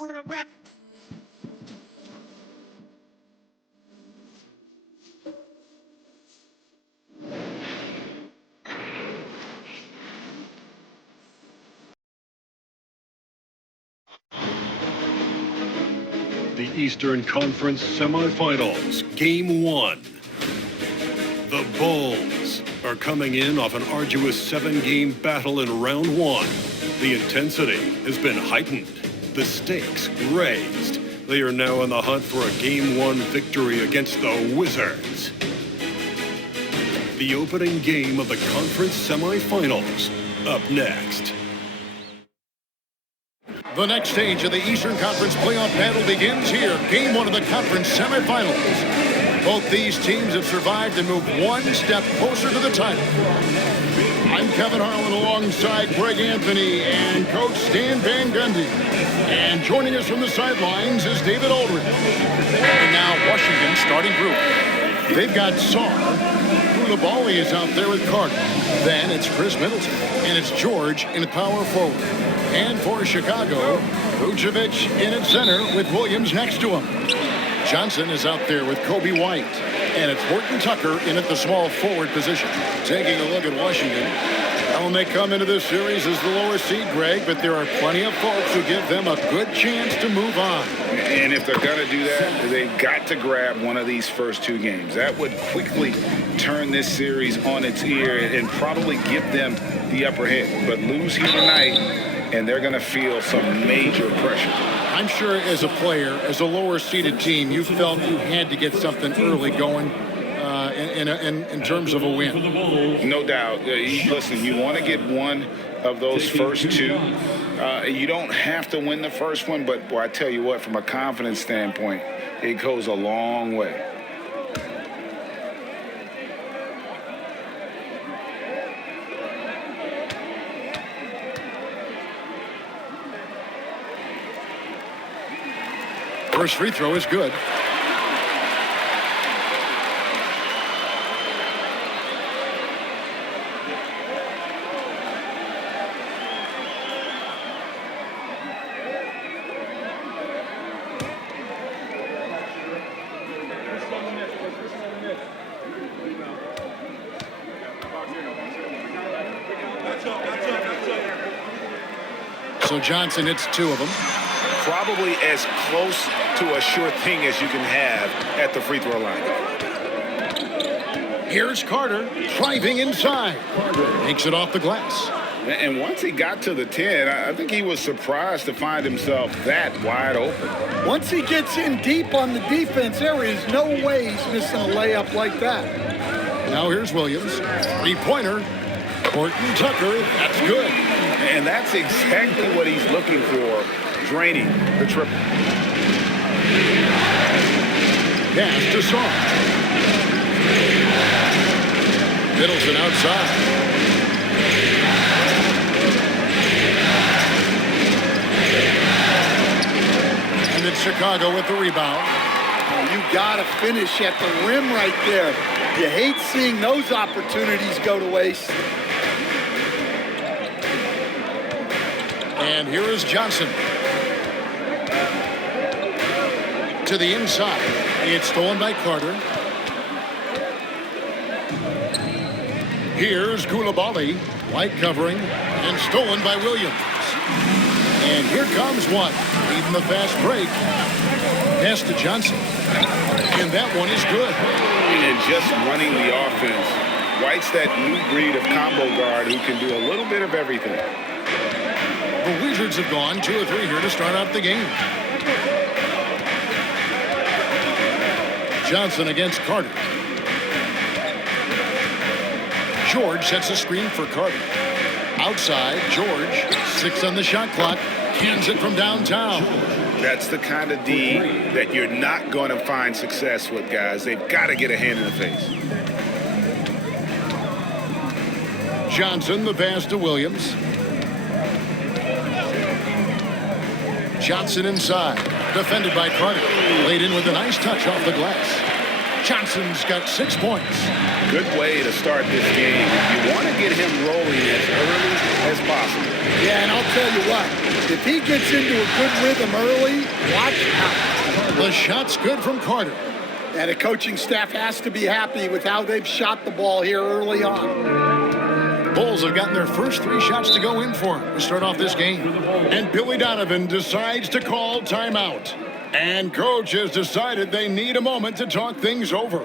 The Eastern Conference Semifinals, Game 1. The Bulls are coming in off an arduous 7-game battle in round 1. The intensity has been heightened, the stakes raised. They are now in the hunt for a Game 1 victory against the Wizards. The opening game of the conference semifinals, up next. The next stage of the Eastern Conference playoff battle begins here. Game 1 of the conference semifinals. Both these teams have survived and moved one step closer to the title. I'm Kevin Harlan alongside Greg Anthony and Coach Stan Van Gundy. And joining us from the sidelines is David Aldridge. And now Washington's starting group. They've got Sarr. Koulibaly is out there with Carter. Then it's Chris Middleton. And it's George in power forward. And for Chicago, Vucevic in at center with Williams next to him. Johnson is out there with Kobe White. And it's Horton Tucker in at the small forward position. Taking a look at Washington. Well, they come into this series as the lower seed, Greg, but there are plenty of folks who give them a good chance to move on. And if they're going to do that, they've got to grab one of these first 2 games. That would quickly turn this series on its ear and probably give them the upper hand. But lose here tonight, and they're going to feel some major pressure. I'm sure as a player, as a lower-seeded team, you felt you had to get something early going in terms of a win. No doubt. Listen, you want to get one of those first 2. You don't have to win the first one, but boy, I tell you what, from a confidence standpoint, it goes a long way. First free throw is good. So Johnson hits 2 of them. Probably as close to a sure thing as you can have at the free throw line. Here's Carter driving inside. Makes it off the glass. And once he got to the 10, I think he was surprised to find himself that wide open. Once he gets in deep on the defense, there is no way he's missing a layup like that. Now here's Williams. Three-pointer. Horton Tucker. That's good. And that's exactly what he's looking for. Draining the triple. Pass to Sarr. Middleton outside. And it's Chicago with the rebound. You got to finish at the rim right there. You hate seeing those opportunities go to waste. And here is Johnson. To the inside. It's stolen by Carter. Here's Koulibaly. White covering. And stolen by Williams. And here comes one. Leading the fast break. Pass to Johnson. And that one is good. And just running the offense. White's that new breed of combo guard who can do a little bit of everything. The Wizards have gone 2 or 3 here to start out the game. Johnson against Carter. George sets a screen for Carter. Outside, George. 6 on the shot clock. Cans it from downtown. That's the kind of D that you're not going to find success with, guys. They've got to get a hand in the face. Johnson, the pass to Williams. Johnson inside. Defended by Carter. Laid in with a nice touch off the glass. Johnson's got 6 points. Good way to start this game. You want to get him rolling as early as possible. Yeah, and I'll tell you what, if he gets into a good rhythm early, watch out. The shot's good from Carter. And the coaching staff has to be happy with how they've shot the ball here early on. The Bulls have gotten their first 3 shots to go in for them to start off this game. And Billy Donovan decides to call timeout. And coach has decided they need a moment to talk things over.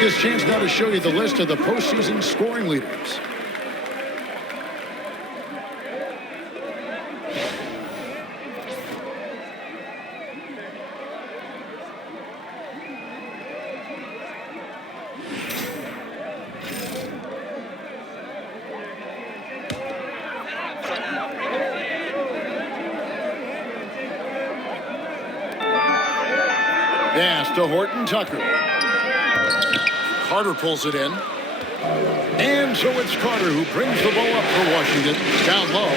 This chance now to show you the list of the postseason scoring leaders. Pass to Horton Tucker. Carter pulls it in. And so it's Carter who brings the ball up for Washington. Down low.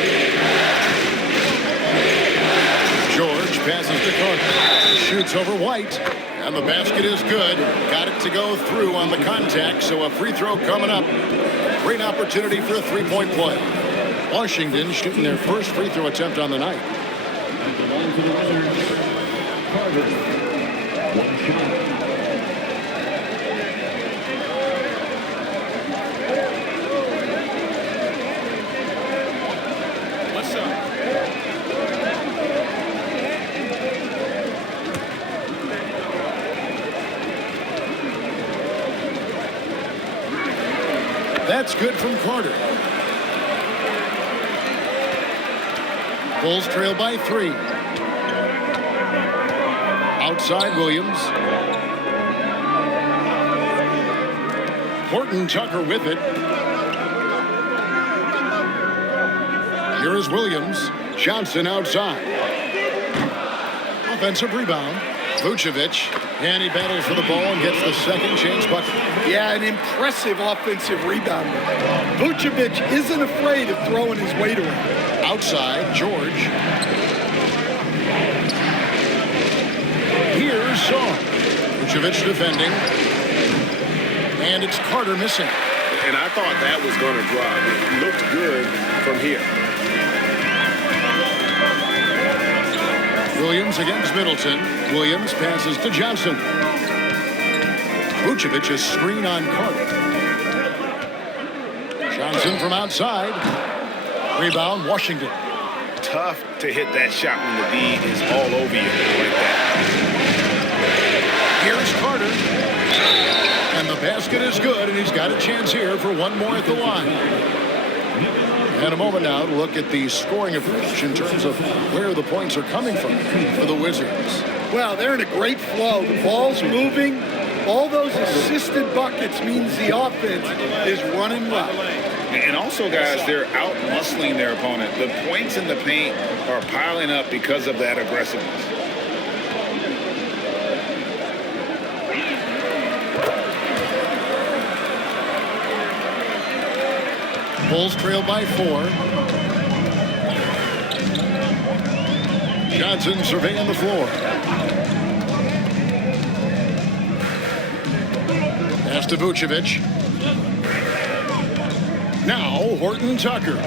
George passes to Carter. Shoots over White. And the basket is good. Got it to go through on the contact, so a free throw coming up. Great opportunity for a three-point play. Washington shooting their first free throw attempt on the night. Carter. One shot. That's good from Carter. Bulls trail by 3. Outside Williams. Horton Tucker with it. Here is Williams. Johnson outside. Offensive rebound. Vucevic. And he battles for the ball and gets the second chance bucket. Yeah, an impressive offensive rebound. Vucevic isn't afraid of throwing his weight around. Outside, George. Here's Shaw. Vucevic defending. And it's Carter missing. And I thought that was going to drop. It looked good from here. Williams against Middleton. Williams passes to Johnson. Vucevic is screen on Carter. Johnson from outside. Rebound, Washington. Tough to hit that shot when the D is all over you like that. Here's Carter. And the basket is good, and he's got a chance here for one more at the line. And a moment now to look at the scoring approach in terms of where the points are coming from for the Wizards. Well, they're in a great flow. The ball's moving. All those assisted buckets means the offense is running well. And also, guys, they're out-muscling their opponent. The points in the paint are piling up because of that aggressiveness. Bulls trail by 4. Johnson surveying the floor. Pass to Vucevic. Now Horton Tucker.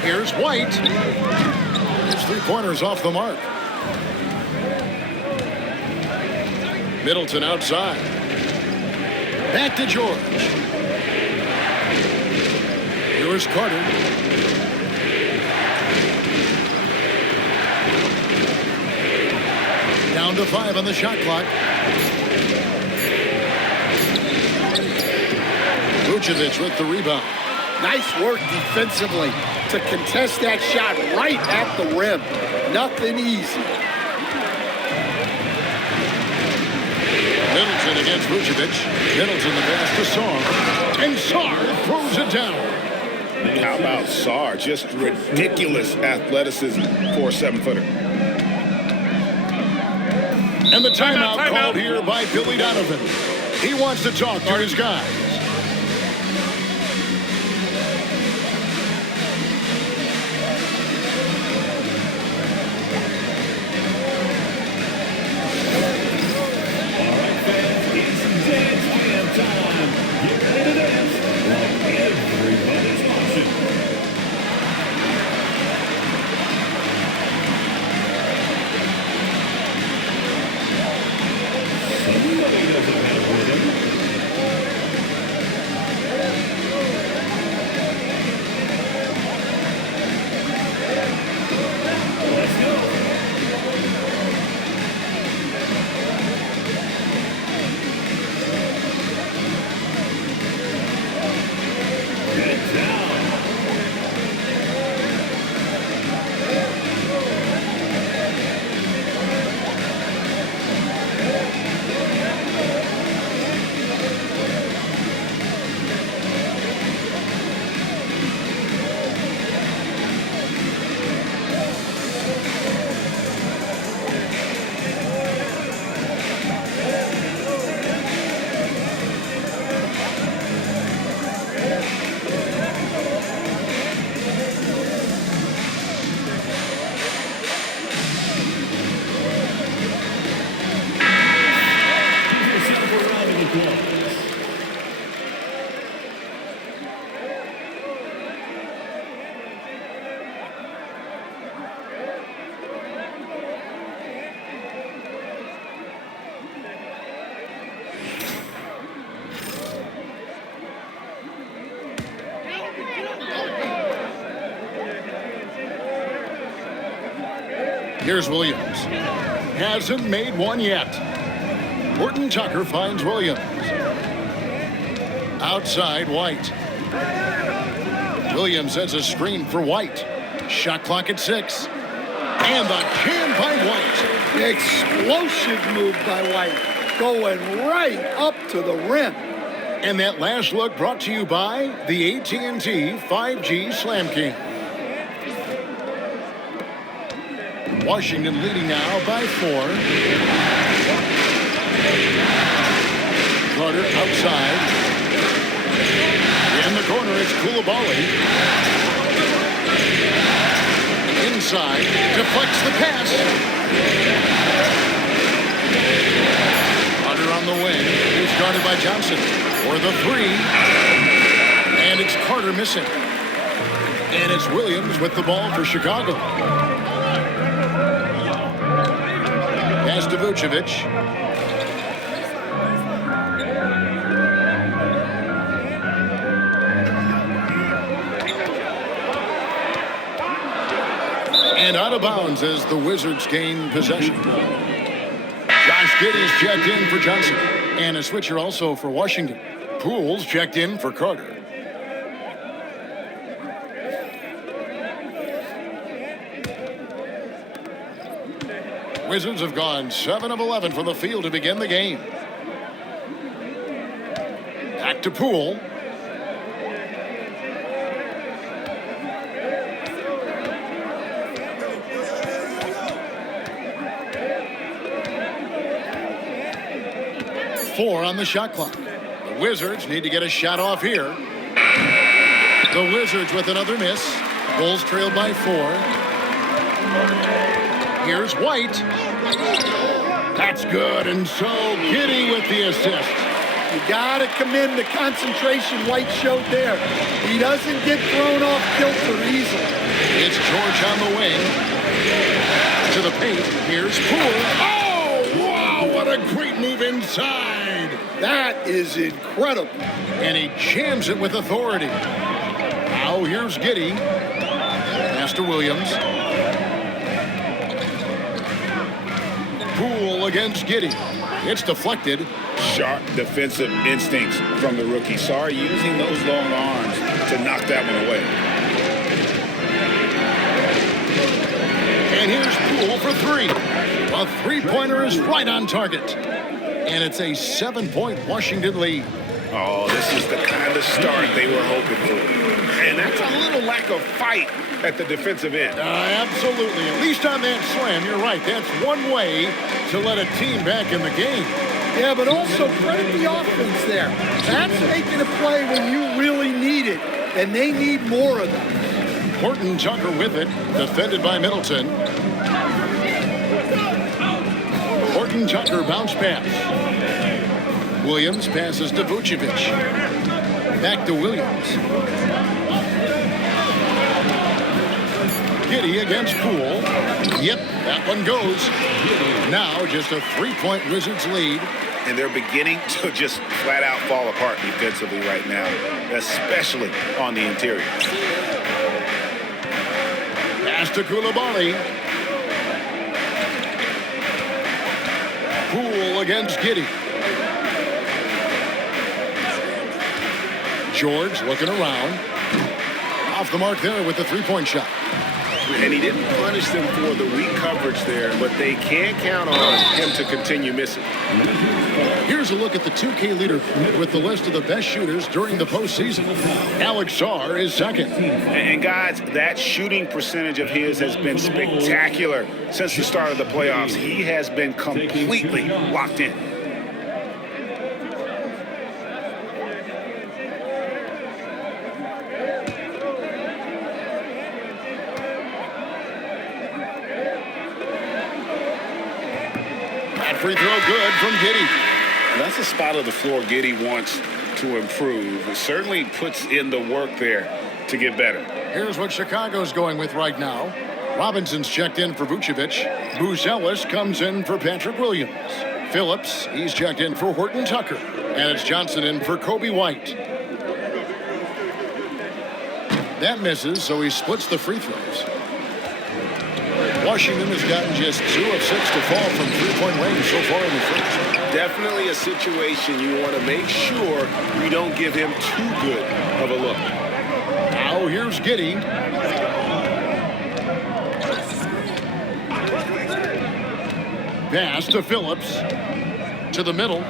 Here's White. His three-pointers off the mark. Middleton outside. Back to George. Here's Carter. Down to 5 on the shot clock. Vucevic with the rebound. Nice work defensively to contest that shot right at the rim. Nothing easy. Middleton against Vucevic. Middleton the pass to Sarr. And Sarr throws it down. How about Sarr? Just ridiculous athleticism for a 7-footer. And the timeout called here by Billy Donovan. He wants to talk to his guys. Here's Williams. Hasn't made one yet. Horton Tucker finds Williams. Outside White. Williams has a screen for White. Shot clock at 6. And the can by White. Explosive move by White. Going right up to the rim. And that last look brought to you by the AT&T 5G Slam King. Washington leading now by 4. Carter outside. In the corner, it's Coulibaly. Inside, deflects the pass. Carter on the wing. He's guarded by Johnson. For the 3. And it's Carter missing. And it's Williams with the ball for Chicago. Pass to Vucevic. And out of bounds as the Wizards gain possession. Josh Giddey's checked in for Johnson. And a switcher also for Washington. Pools checked in for Carter. Wizards have gone 7 of 11 from the field to begin the game. Back to Poole. Four on the shot clock. The Wizards need to get a shot off here. The Wizards with another miss. Bulls trailed by 4. Here's White. That's good, and so Giddey with the assist. You got to commend the concentration White showed there. He doesn't get thrown off kilter easily. It's George on the wing. To the paint. Here's Poole. Oh, wow, what a great move inside. That is incredible. And he jams it with authority. Now here's Giddey. Pass to Williams. Poole against Giddey. It's deflected. Sharp defensive instincts from the rookie. Sarr using those long arms to knock that one away. And here's Poole for three. A three-pointer is right on target. And it's a 7-point Washington lead. Oh, this is the kind of start they were hoping for. And that's a little lack of fight at the defensive end. Absolutely. At least on that slam, you're right. That's one way to let a team back in the game. Yeah, but also credit the offense there. That's making a play when you really need it, and they need more of them. Horton Tucker with it, defended by Middleton. Horton Tucker bounce pass. Williams passes to Vucevic. Back to Williams. Giddey against Poole. Yep, that one goes. Now just a three-point Wizards lead. And they're beginning to just flat out fall apart defensively right now, especially on the interior. Pass to Coulibaly. Poole against Giddey. George looking around. Off the mark there with the three-point shot. And he didn't punish them for the weak coverage there, but they can't count on him to continue missing. Here's a look at the 2K leader with the list of the best shooters during the postseason. Alex Sarr is second. And guys, that shooting percentage of his has been spectacular since the start of the playoffs. He has been completely locked in. Free throw good from Giddey. And that's a spot of the floor Giddey wants to improve. It certainly puts in the work there to get better. Here's what Chicago's going with right now. Robinson's checked in for Vucevic. Buzelis comes in for Patrick Williams. Phillips, he's checked in for Horton Tucker. And it's Johnson in for Kobe White. That misses, so he splits the free throws. Washington has gotten just 2 of 6 to fall from three-point range so far in the first. Definitely a situation you want to make sure you don't give him too good of a look. Now here's Giddey. Pass to Phillips. To the middle.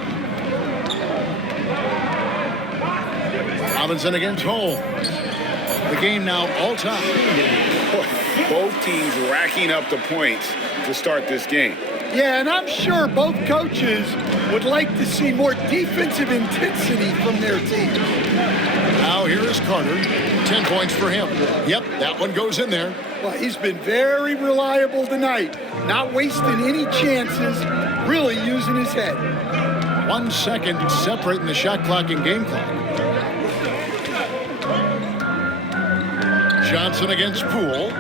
Robinson against Hole. The game now all time. Both teams racking up the points to start this game. Yeah, and I'm sure both coaches would like to see more defensive intensity from their team. Now here is Carter. 10 points for him. Yep, that one goes in there. Well, he's been very reliable tonight. Not wasting any chances, really using his head. 1 second separating the shot clock and game clock. Johnson against Poole.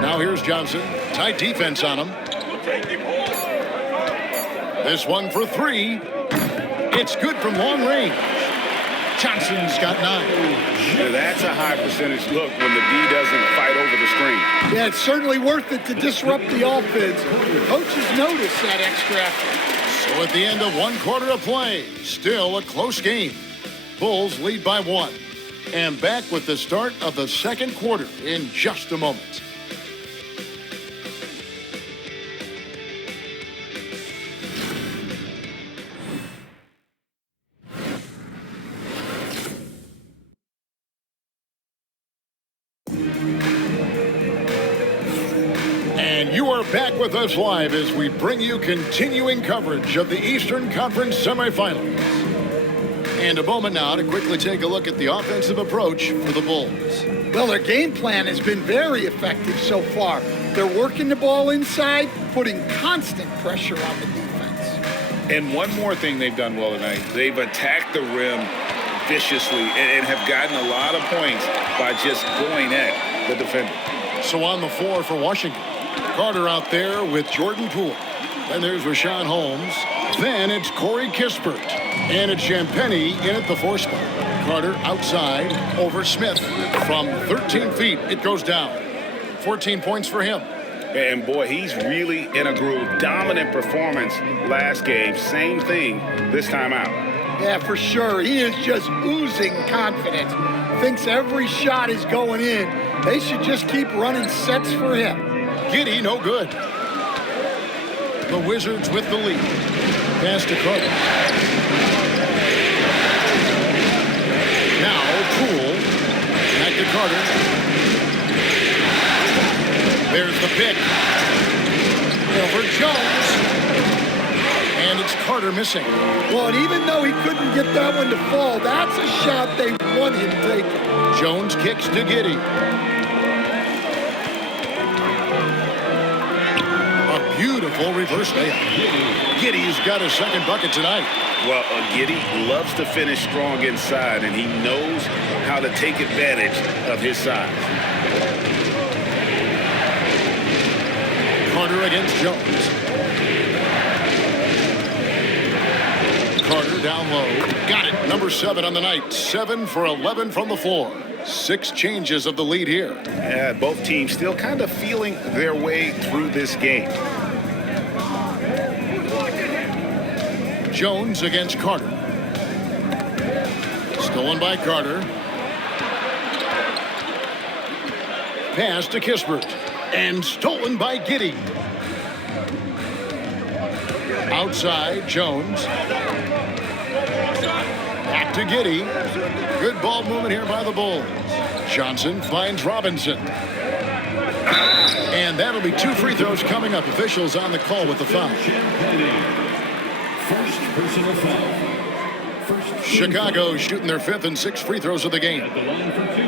Now here's Johnson. Tight defense on him. This one for 3. It's good from long range. Johnson's got 9. Now that's a high percentage look when the D doesn't fight over the screen. Yeah, it's certainly worth it to disrupt the offense. Coaches notice that extra effort. So at the end of 1 quarter of play, still a close game. Bulls lead by 1. And back with the start of the second quarter in just a moment. And you are back with us live as we bring you continuing coverage of the Eastern Conference semifinals. And a moment now to quickly take a look at the offensive approach for the Bulls. Well, their game plan has been very effective so far. They're working the ball inside, putting constant pressure on the defense. And one more thing they've done well tonight. They've attacked the rim viciously and have gotten a lot of points by just going at the defender. So on the floor for Washington, Carter out there with Jordan Poole. Then there's Rashawn Holmes. Then it's Corey Kispert. And it's Champagnie in at the 4 spot. Carter outside over Smith. From 13 feet, it goes down. 14 points for him. And boy, he's really in a groove. Dominant performance last game. Same thing this time out. Yeah, for sure. He is just oozing confidence. Thinks every shot is going in. They should just keep running sets for him. Giddey, no good. The Wizards with the lead. Pass to Carter. Now Poole. Back to Carter. There's the pick. Over Jones. And it's Carter missing. Well, and even though he couldn't get that one to fall, that's a shot they want him taking. Jones kicks to Giddey. A beautiful reverse layup. Giddey's got a second bucket tonight. Well, Giddey loves to finish strong inside, and he knows how to take advantage of his size. Carter against Jones. Carter down low. Got it. Number 7 on the night. 7 for 11 from the floor. 6 changes of the lead here. Yeah, both teams still kind of feeling their way through this game. Jones against Carter. Stolen by Carter. Pass to Kispert. And stolen by Giddey. Outside, Jones. Back to Giddey. Good ball movement here by the Bulls. Johnson finds Robinson. And that'll be 2 free throws coming up. Officials on the call with the foul. First personal foul. Chicago shooting their 5th and 6th free throws of the game. At the line for 2,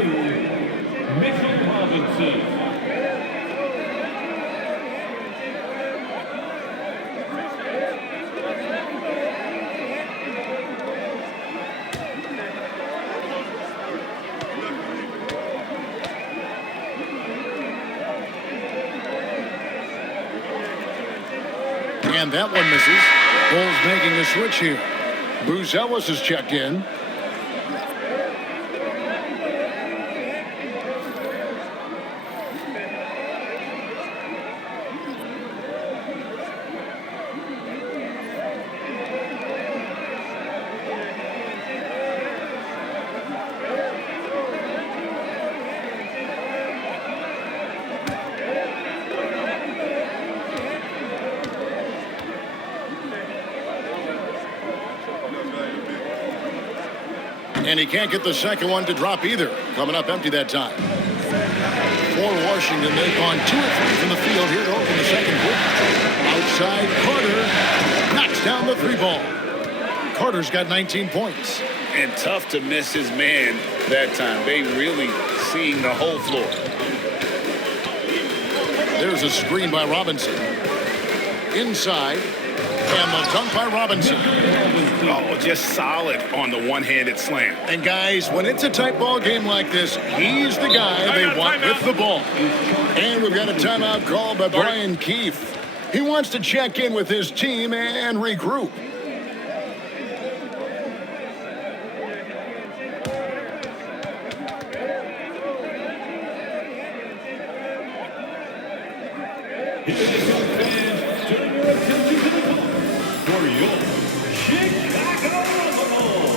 Mitchell Robinson. And that one misses. Bulls making a switch here. Booz Ellis is checked in. And he can't get the second one to drop either. Coming up empty that time. For Washington, they've gone 2 of 3 from the field here to open the second quarter. Outside, Carter knocks down the 3 ball. Carter's got 19 points. And tough to miss his man that time. They really seeing the whole floor. There's a screen by Robinson. Inside. And the dunk by Robinson. Oh, just solid on the one-handed slam. And guys, when it's a tight ball game like this, he's the guy they want with the ball. And we've got a timeout called by Brian Keefe. He wants to check in with his team and regroup. For your Chicago Bulls.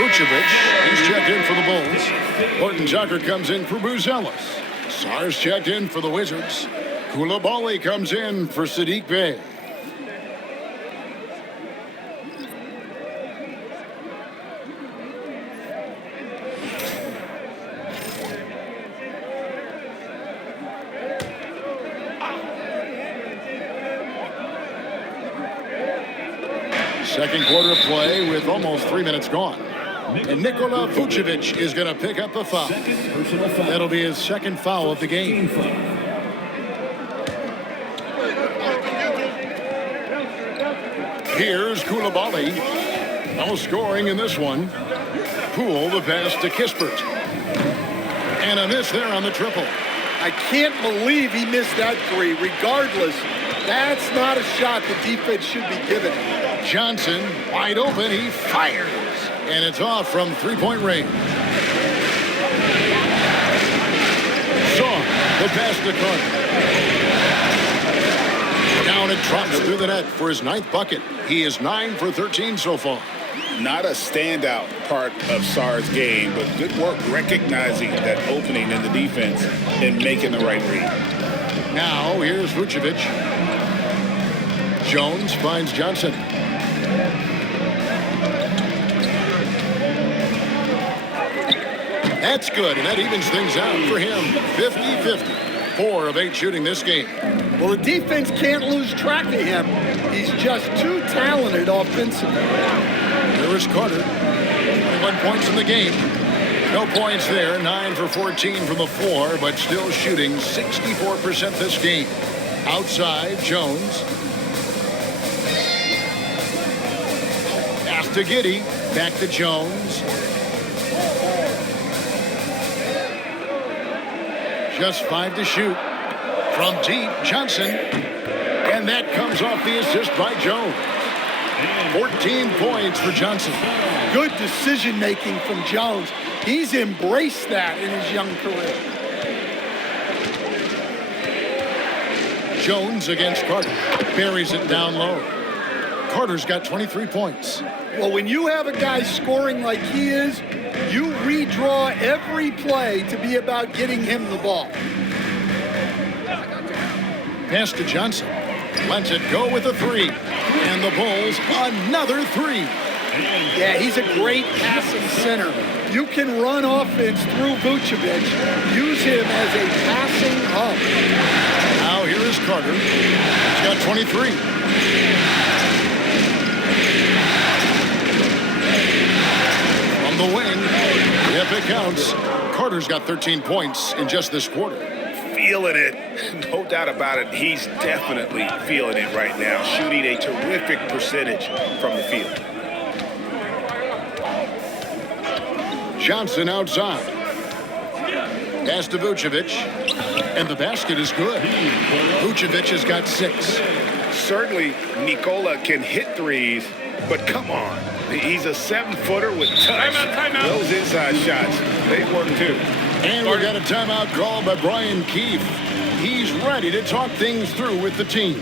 Vucevic, he's checked in for the Bulls. Horton Tucker comes in for Buzelis. Sars checked in for the Wizards. Koulibaly comes in for Sadiq Bey. Second quarter of play with almost 3 minutes gone. And Nikola Vucevic is going to pick up the foul. That'll be his second foul of the game. Here's Koulibaly. No scoring in this one. Poole the pass to Kispert. And a miss there on the triple. I can't believe he missed that three. Regardless, that's not a shot the defense should be giving. Johnson, wide open, he fires. And it's off from three-point range. Song, the pass to Carter. Down it drops through the net for his 9th bucket. He is 9 for 13 so far. Not a standout part of Sarr's game, but good work recognizing that opening in the defense and making the right read. Now, here's Vucevic. Jones finds Johnson. That's good, and that evens things out for him. 50-50. 4 of 8 shooting this game. Well, the defense can't lose track of him. He's just too talented offensively. Here is Carter. 21 points in the game. No points there. 9 for 14 from the floor, but still shooting 64% this game. Outside, Jones. Pass to Giddey. Back to Jones. Just 5 to shoot. From deep, Johnson. And that comes off the assist by Jones. 14 points for Johnson. Good decision-making from Jones. He's embraced that in his young career. Jones against Carter. Buries it down low. Carter's got 23 points. Well, when you have a guy scoring like he is, you redraw every play to be about getting him the ball. Pass to Johnson. Lets it go with a 3. And the Bulls, another 3. Yeah, he's a great passing center. You can run offense through Vucevic. Use him as a passing hub. Now here is Carter. He's got 23. From the wing, if it counts, Carter's got 13 points in just this quarter. Feeling it. No doubt about it. He's definitely feeling it right now. Shooting a terrific percentage from the field. Johnson outside. Pass to Vucevic. And the basket is good. Vucevic has got 6. Certainly, Nikola can hit threes, but come on. He's a 7-footer with touch. Timeout. Those inside shots, they work too. And we got a timeout called by Brian Keefe. He's ready to talk things through with the team.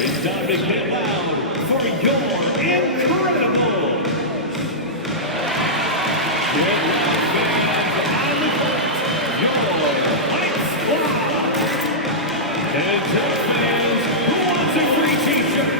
It's time to get loud for your incredible. Get loud, fans, on the court, your White Squad. And tell fans who wants a free t-shirt.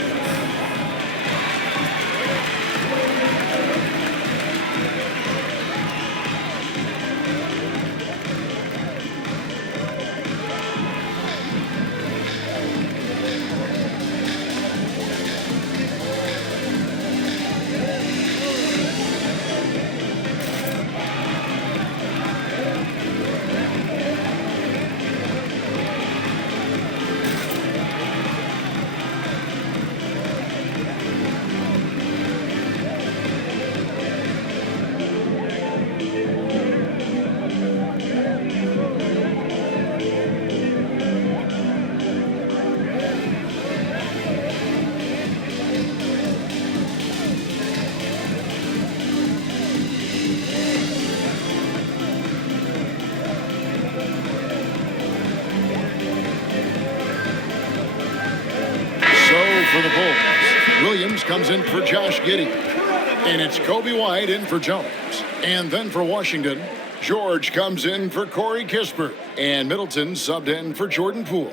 comes in for Josh Giddey. And it's Kobe White in for Jones. And then for Washington, George comes in for Corey Kispert. And Middleton subbed in for Jordan Poole.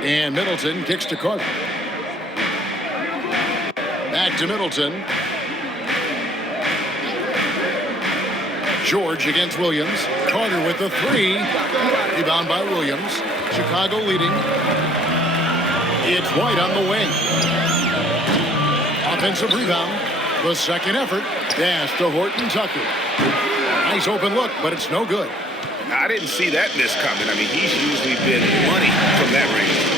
And Middleton kicks to Carter. Back to Middleton. George against Williams. Carter with the three. Rebound by Williams. Chicago leading. It's White on the wing. Offensive rebound. The second effort. Dash to Horton Tucker. Nice open look, but it's no good. I didn't see that miss coming. I mean, he's usually been money from that range.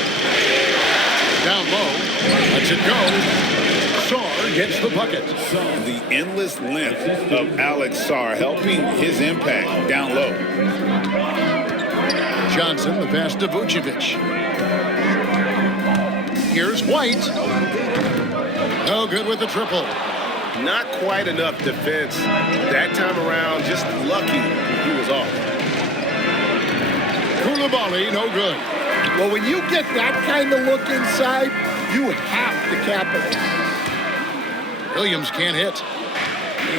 Down low. Lets it go. Sarr gets the bucket. The endless length of Alex Sarr helping his impact down low. Johnson, the pass to Vucevic. Here's White. No good with the triple. Not quite enough defense that time around. Just lucky he was off. Koulibaly, no good. Well, when you get that kind of look inside, you have to capitalize. Williams can't hit.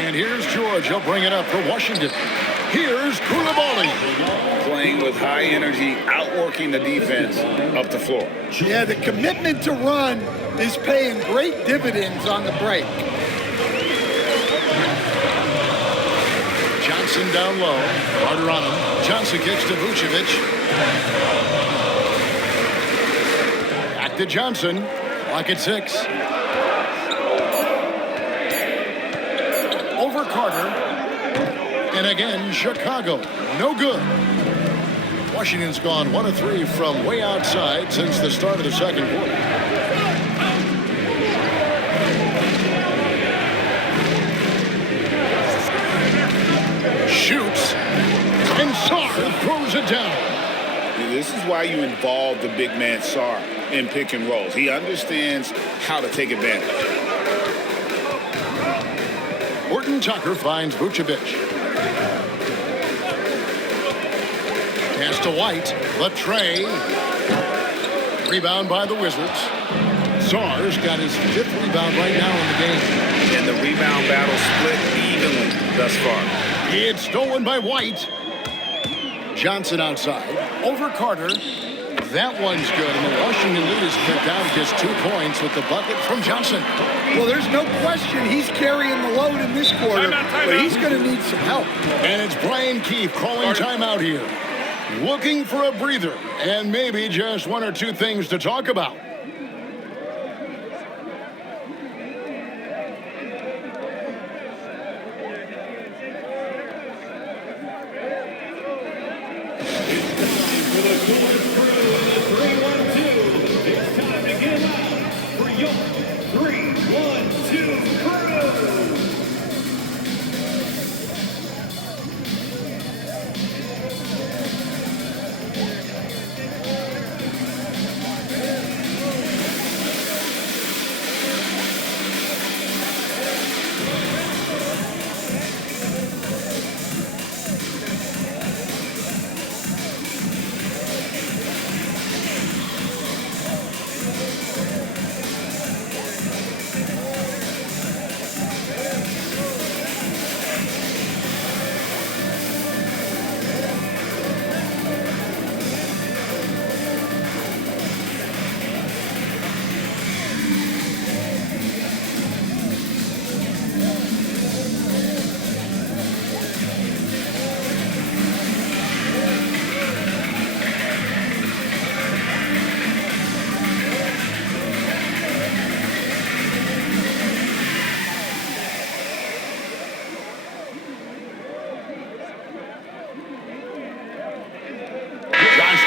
And here's George. He'll bring it up for Washington. Here's Koulibaly. Playing with high energy, outworking the defense up the floor. Yeah, the commitment to run is paying great dividends on the break. Johnson down low. Carter on him. Johnson kicks to Vucevic. Back to Johnson. Clock at 6. Over Carter. And again, Chicago. No good. Washington's gone 1 of 3 from way outside since the start of the second quarter. Shoots. And Sarr throws it down. This is why you involve the big man Sarr in pick and rolls. He understands how to take advantage. Horton Tucker finds Vucevic. Pass to White. Latrey. Rebound by the Wizards. Sarr's got his 5th rebound right now in the game. And the rebound battle split evenly thus far. It's stolen by White. Johnson outside. Over Carter. That one's good. And the Washington lead is cut down to just 2 points with the bucket from Johnson. Well, there's no question he's carrying the load in this quarter, but he's going to need some help. And it's Brian Keefe calling timeout here. Looking for a breather and maybe just 1 or 2 things to talk about.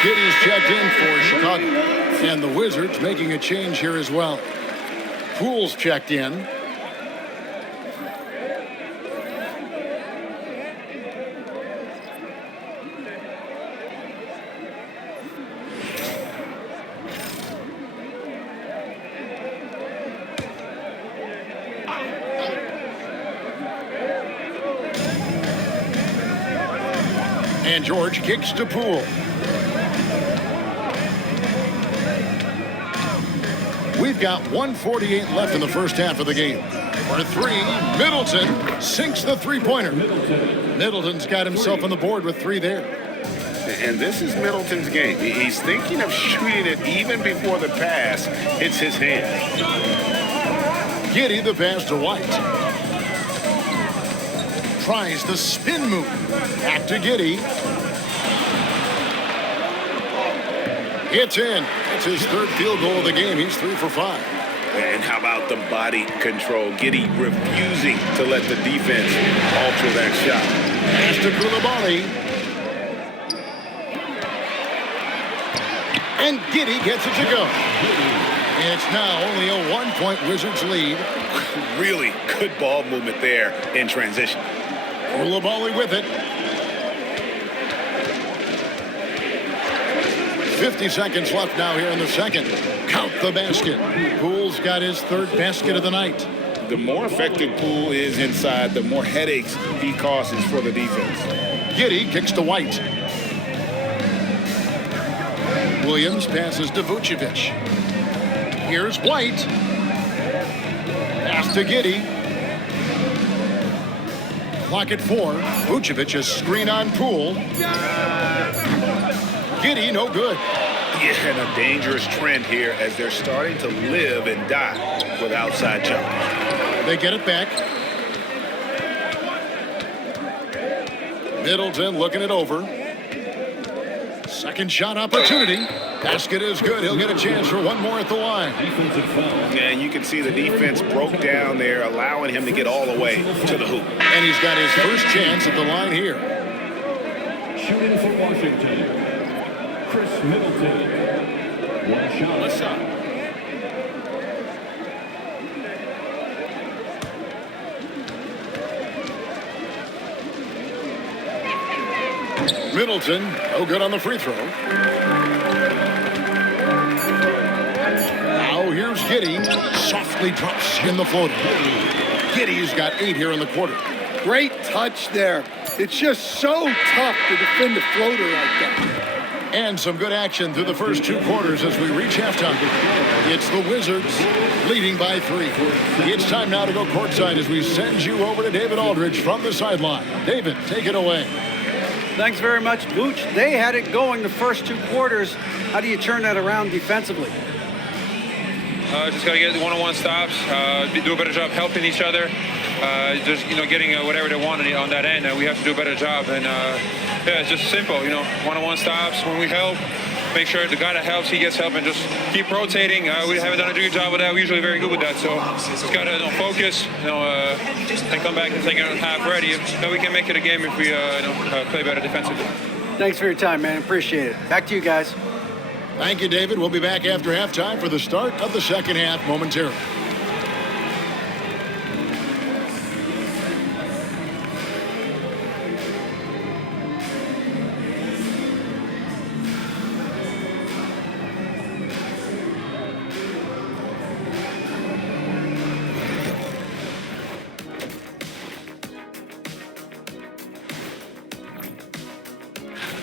Giddey's checked in for Chicago. And the Wizards making a change here as well. Poole's checked in. And George kicks to Poole. We've got 1:48 left in the first half of the game. For three, Middleton sinks the three-pointer. Middleton's got himself on the board with three there. And this is Middleton's game. He's thinking of shooting it even before the pass hits his hand. Giddey the pass to White. Tries the spin move. Back to Giddey. It's in. It's his third field goal of the game. He's 3 for 5. And how about the body control? Giddey refusing to let the defense alter that shot. Pass to Koulibaly. And Giddey gets it to go. It's now only a 1-point Wizards lead. Really good ball movement there in transition. Koulibaly with it. 50 seconds left now here in the second. Count the basket. Poole's got his third basket of the night. The more effective Poole is inside, the more headaches he causes for the defense. Giddey kicks to White. Williams passes to Vucevic. Here's White. Pass to Giddey. Clock at 4. Vucevic a screen on Poole. Giddey no good. Yeah, and a dangerous trend here as they're starting to live and die with outside jumpers. They get it back. Middleton looking it over. Second shot opportunity. Basket is good. He'll get a chance for one more at the line. Yeah, and you can see the defense broke down there, allowing him to get all the way to the hoop. And he's got his first chance at the line here. Shooting for Washington, Chris Middleton. One shot. What's up? Middleton, no good on the free throw. Now here's Giddey. Softly drops in the floater. Giddey's got 8 here in the quarter. Great touch there. It's just so tough to defend a floater like that. And some good action through the first 2 quarters as we reach halftime. It's the Wizards leading by 3. It's time now to go courtside as we send you over to David Aldridge from the sideline. David, take it away. Thanks very much, Vooch. They had it going the first 2 quarters. How do you turn that around defensively? Just got to get one-on-one stops, do a better job helping each other, just, getting whatever they want on that end. We have to do a better job. And, yeah, it's just simple, one-on-one stops. When we help, make sure the guy that helps, he gets help, and just keep rotating. We haven't done a good job with that. We're usually very good with that. So just got to focus, and come back and second half ready. Then we can make it a game if we play better defensively. Thanks for your time, man. Appreciate it. Back to you guys. Thank you, David. We'll be back after halftime for the start of the second half momentarily.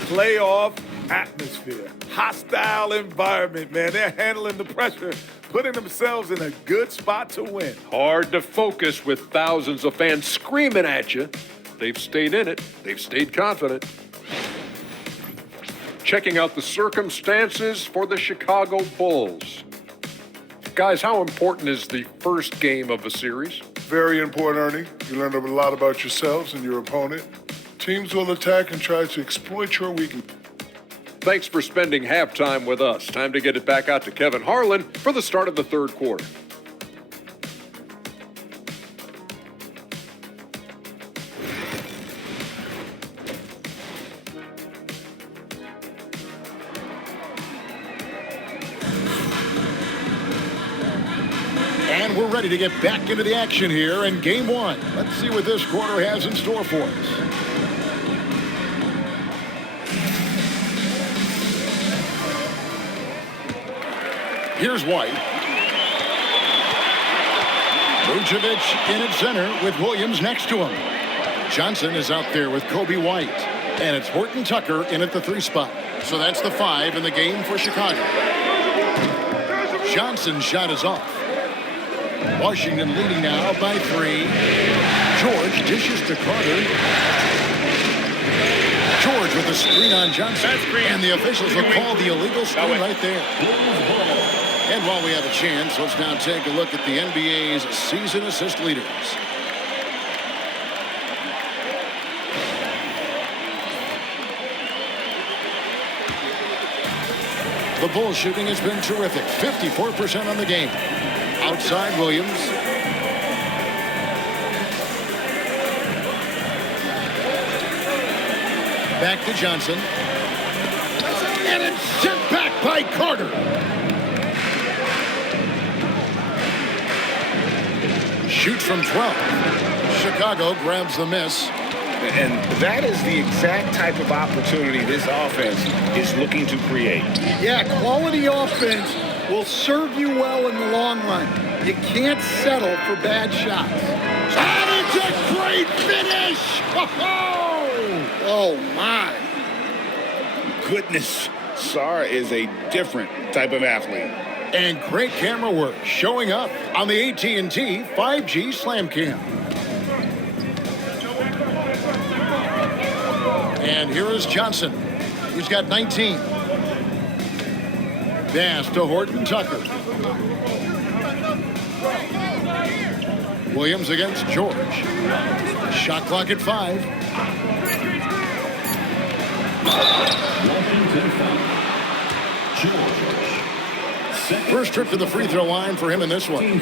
Playoff atmosphere, hostile environment, man. They're handling the pressure, putting themselves in a good spot to win. Hard to focus with thousands of fans screaming at you. They've stayed in it. They've stayed confident. Checking out the circumstances for the Chicago Bulls. Guys, how important is the first game of a series? Very important, Ernie. You learn a lot about yourselves and your opponent. Teams will attack and try to exploit your weakness. Thanks for spending halftime with us. Time to get it back out to Kevin Harlan for the start of the third quarter. And we're ready to get back into the action here in game 1. Let's see what this quarter has in store for us. Here's White. Vucevic in at center with Williams next to him. Johnson is out there with Kobe White. And it's Horton Tucker in at the 3 spot. So that's the 5 in the game for Chicago. Johnson's shot is off. Washington leading now by 3. George dishes to Carter. George with the screen on Johnson. And the officials will call the illegal screen right there. And while we have a chance, let's now take a look at the NBA's season assist leaders. The Bulls shooting has been terrific. 54% on the game. Outside Williams. Back to Johnson. And it's sent back by Carter. Shoots from 12. Chicago grabs the miss. And that is the exact type of opportunity this offense is looking to create. Yeah, quality offense will serve you well in the long run. You can't settle for bad shots. And it's a great finish! Oh, my. Goodness, Sarr is a different type of athlete. And great camera work showing up on the AT&T 5G Slam Cam. And here is Johnson. He's got 19. Pass to Horton Tucker. Williams against George. Shot clock at 5. First trip to the free throw line for him in this one.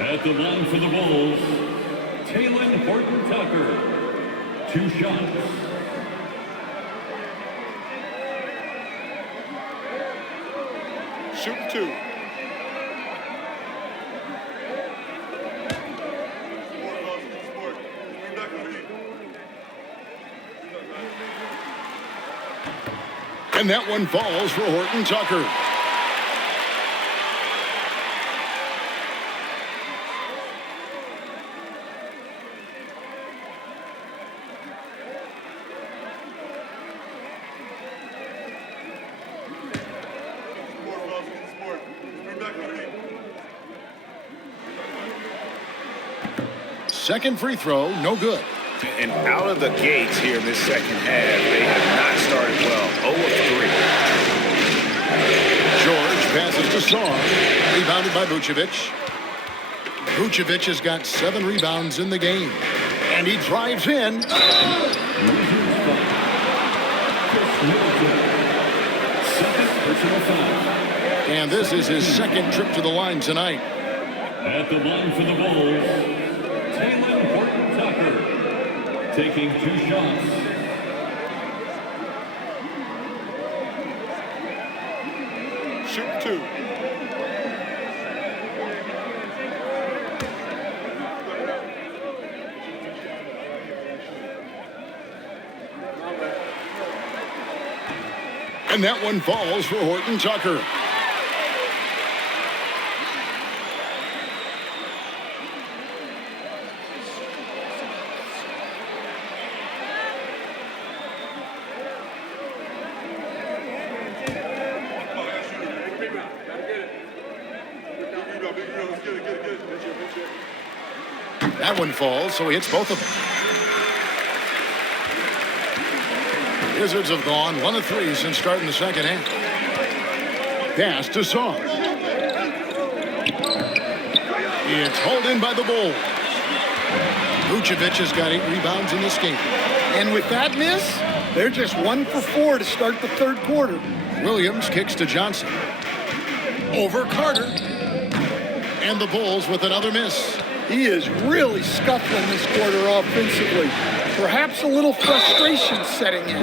At the line for the Bulls, Talen Horton Tucker. 2 shots. Shoot 2. And that one falls for Horton Tucker. Second free throw, no good. And out of the gates here in this second half, they have not started well. 0 of 3. George passes to Sarr. Rebounded by Vucevic. Vucevic has got 7 rebounds in the game. And he drives in. And this is his second trip to the line tonight. At the line for the Bulls, Talen Horton Tucker. Taking 2 shots. Shoot 2. And that one falls for Horton Tucker. That one falls, so he hits both of them. Wizards have gone 1 of 3 since starting the second half. Pass to Sarr. It's hauled in by the Bulls. Vucevic has got 8 rebounds in this game. And with that miss, they're just 1 for 4 to start the third quarter. Williams kicks to Johnson. Over Carter. And the Bulls with another miss. He is really scuffling this quarter offensively. Perhaps a little frustration setting in.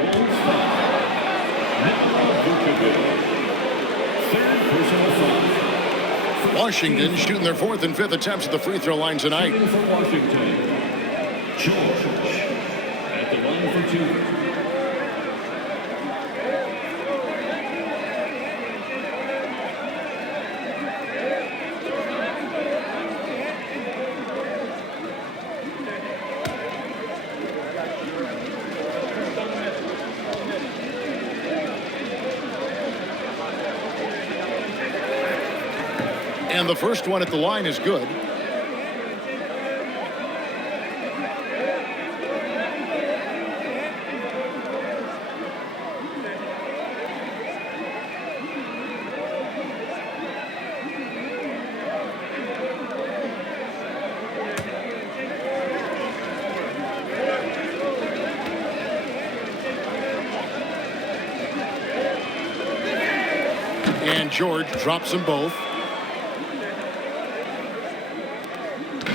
Washington shooting their 4th and 5th attempts at the free throw line tonight. For Washington, George. At the line for 2. And the first one at the line is good. And George drops them both.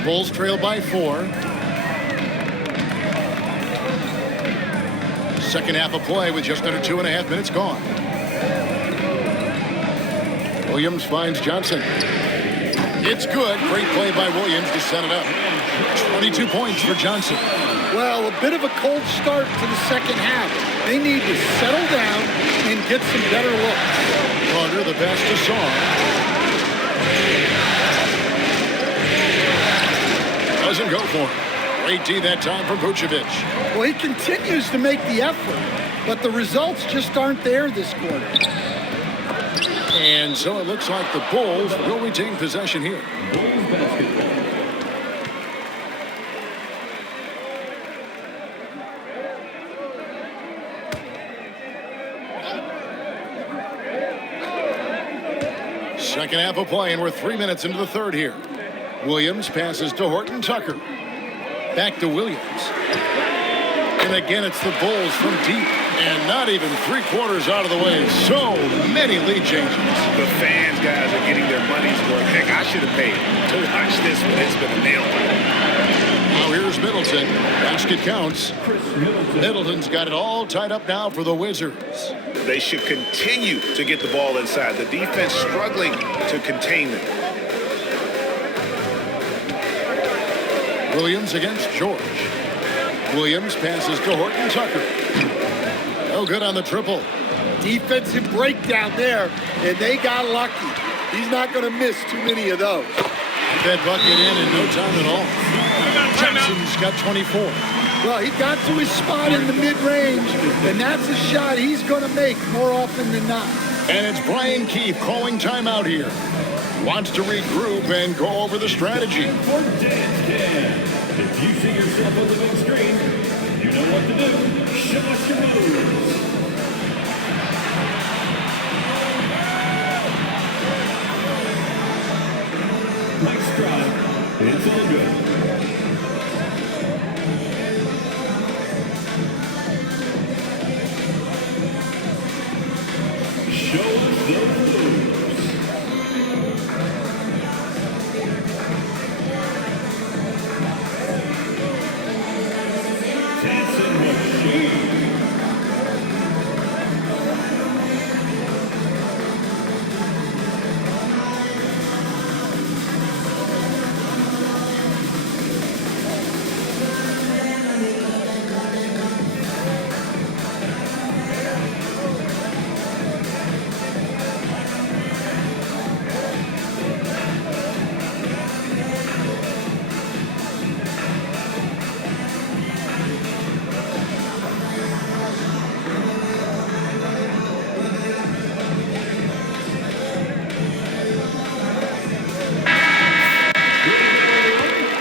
Bulls trail by 4. Second half of play with just under 2.5 minutes gone. Williams finds Johnson. It's good. Great play by Williams to set it up. 22 points for Johnson. Well, a bit of a cold start to the second half. They need to settle down and get some better looks. Carter, the pass to Saar. Doesn't go for it. Great D that time from Vucevic. Well, he continues to make the effort, but the results just aren't there this quarter. And so it looks like the Bulls will retain possession here. Bulls basketball. Second half of play, and we're 3 minutes into the third here. Williams passes to Horton Tucker. Back to Williams. And again, it's the Bulls from deep. And not even 3/4 out of the way. So many lead changes. The fans, guys, are getting their money's worth. Heck, I should have paid to watch this one. It's been a nail biter. Now here's Middleton. Basket counts. Middleton's got it all tied up now for the Wizards. They should continue to get the ball inside. The defense struggling to contain them. Williams against George. Williams passes to Horton Tucker. No good on the triple. Defensive breakdown there, and they got lucky. He's not going to miss too many of those. That bucket in no time at all. Johnson's got 24. Well, he got to his spot in the mid-range, and that's a shot he's going to make more often than not. And it's Brian Keefe calling timeout here. Wants to regroup and go over the strategy. For Dance Cam. If you see yourself on the big screen, you know what to do. Show us your moves. Nice drive. It's all good. Show us the moves. Dancing machine.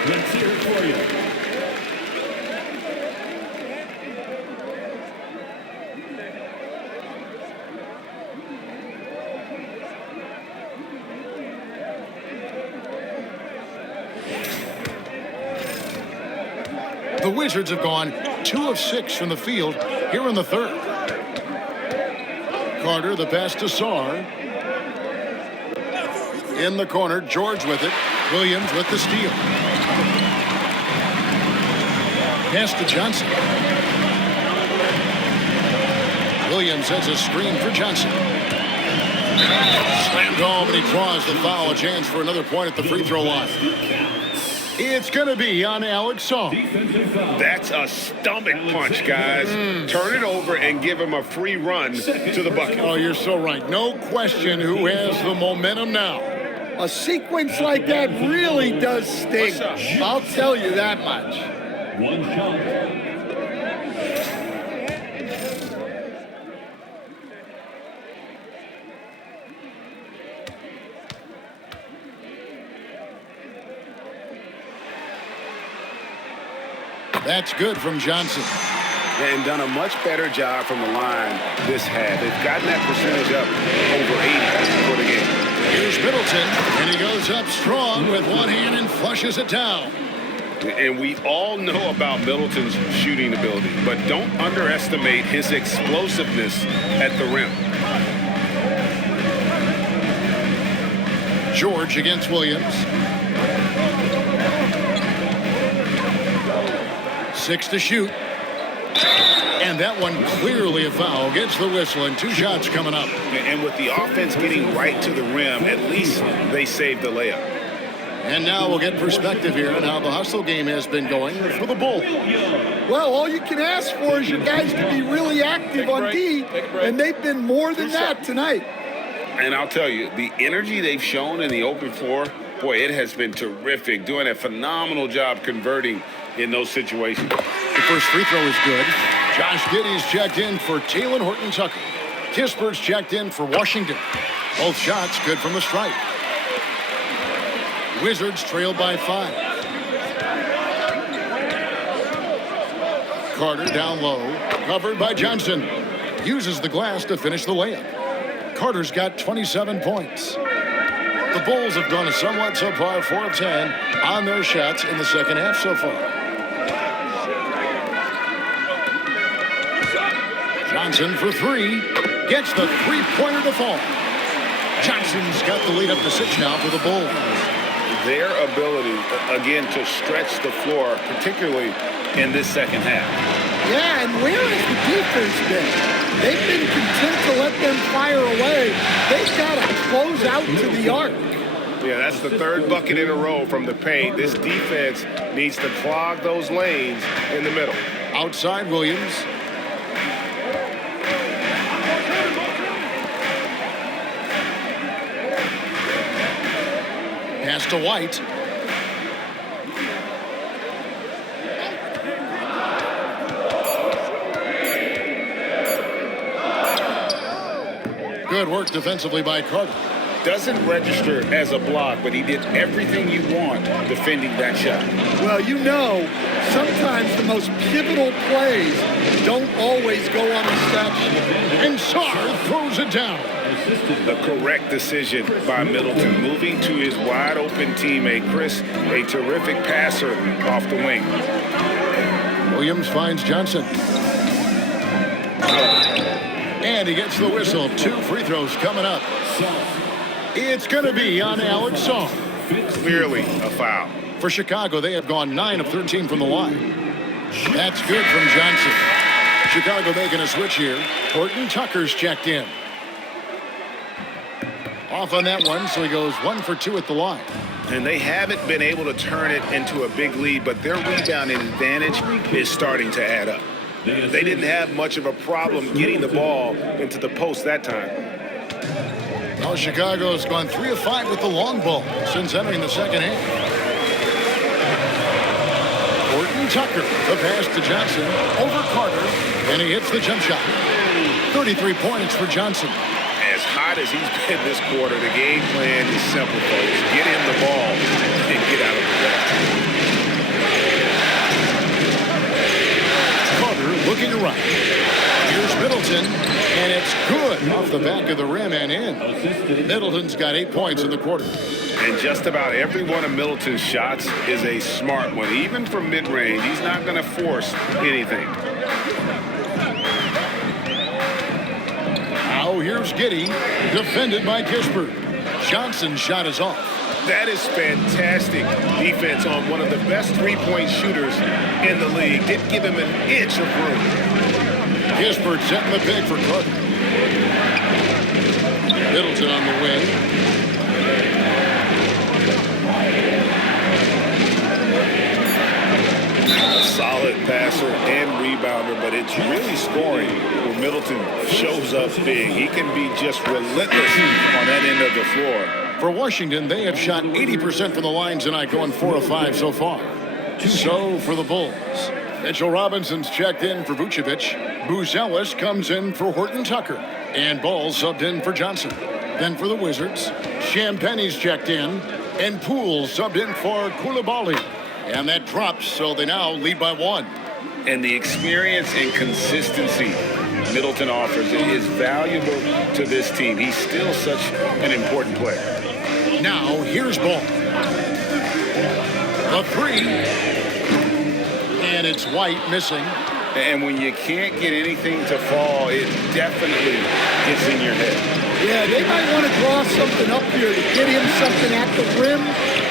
Let's hear it for you. The Wizards have gone 2 of 6 from the field here in the third. Carter, the pass to Saar. In the corner, George with it. Williams with the steal. Pass to Johnson. Williams has a screen for Johnson. Slammed home, and he draws the foul. A chance for another point at the free throw line. It's going to be on Alex Song. That's a stomach punch, guys. Turn it over and give him a free run to the bucket. Oh, you're so right. No question who has the momentum now. A sequence like that really does sting. I'll tell you that much. One shot. That's good from Johnson. And done a much better job from the line this half. They've gotten that percentage up over 80 for the game. Here's Middleton, and he goes up strong with one hand and flushes it down. And we all know about Middleton's shooting ability, but don't underestimate his explosiveness at the rim. George against Williams. 6 to shoot. And that one clearly a foul. Gets the whistle, and 2 shots coming up. And with the offense getting right to the rim, at least they saved the layup. And now we'll get perspective here on how the hustle game has been going for the Bulls. Well, all you can ask for is your guys to be really active on D, and they've been more than that tonight. And I'll tell you, the energy they've shown in the open floor, boy, it has been terrific. Doing a phenomenal job converting in those situations. The first free throw is good. Josh Giddey's checked in for Talen Horton-Tucker. Kispert's checked in for Washington. Both shots good from the stripe. Wizards trail by 5. Carter down low, covered by Johnson. Uses the glass to finish the layup. Carter's got 27 points. The Bulls have gone a somewhat subpar 4 of 10 on their shots in the second half so far. Johnson for 3. Gets the three-pointer to fall. Johnson's got the lead up to 6 now for the Bulls. Their ability, again, to stretch the floor, particularly in this second half. Yeah, and where has the defense been? They've been content to let them fire away. They've got to close out to the arc. Yeah, that's the 3rd bucket in a row from the paint. This defense needs to clog those lanes in the middle. Outside Williams. Pass to White. Good work defensively by Carter. Doesn't register as a block, but he did everything you want defending that shot. Well, you know, sometimes the most pivotal plays don't always go on the stat sheet. And Sarr throws it down. The correct decision by Middleton, moving to his wide-open teammate, Chris, a terrific passer off the wing. Williams finds Johnson. And he gets the whistle. 2 free throws coming up. It's going to be on Alex Sarr. Clearly a foul. For Chicago, they have gone 9 of 13 from the line. That's good from Johnson. Chicago making a switch here. Horton-Tucker's checked in. Off on that one, so he goes 1 for 2 at the line. And they haven't been able to turn it into a big lead, but their rebounding advantage is starting to add up. They didn't have much of a problem getting the ball into the post that time. Now Chicago's gone 3 of 5 with the long ball since entering the second half. Horton-Tucker, the pass to Johnson over Carter, and he hits the jump shot. 33 points for Johnson. As hot as he's been this quarter, the game plan is simple, folks. Get him the ball and get out of the way. Carter looking around. Here's Middleton, and it's good off the back of the rim and in. Middleton's got 8 points in the quarter. And just about every one of Middleton's shots is a smart one. Even from mid-range, he's not going to force anything. Now here's Giddey, defended by Kispert. Johnson's shot is off. That is fantastic defense on one of the best three-point shooters in the league. Didn't give him an inch of room. Kispert setting the pick for Carter. Middleton on the wing. A solid passer and rebounder, but it's really scoring where Middleton shows up big. He can be just relentless on that end of the floor. For Washington, they have shot 80% from the line tonight, going 4 of 5 so far. So for the Bulls, Mitchell Robinson's checked in for Vucevic. Booz Ellis comes in for Horton-Tucker. And Ball subbed in for Johnson. Then for the Wizards, Champagne's checked in. And Poole subbed in for Koulibaly. And that drops, so they now lead by 1. And the experience and consistency Middleton offers is valuable to this team. He's still such an important player. Now, here's Ball. The three. And it's White missing. And when you can't get anything to fall, it definitely gets in your head. Yeah, they might want to draw something up here to get him something at the rim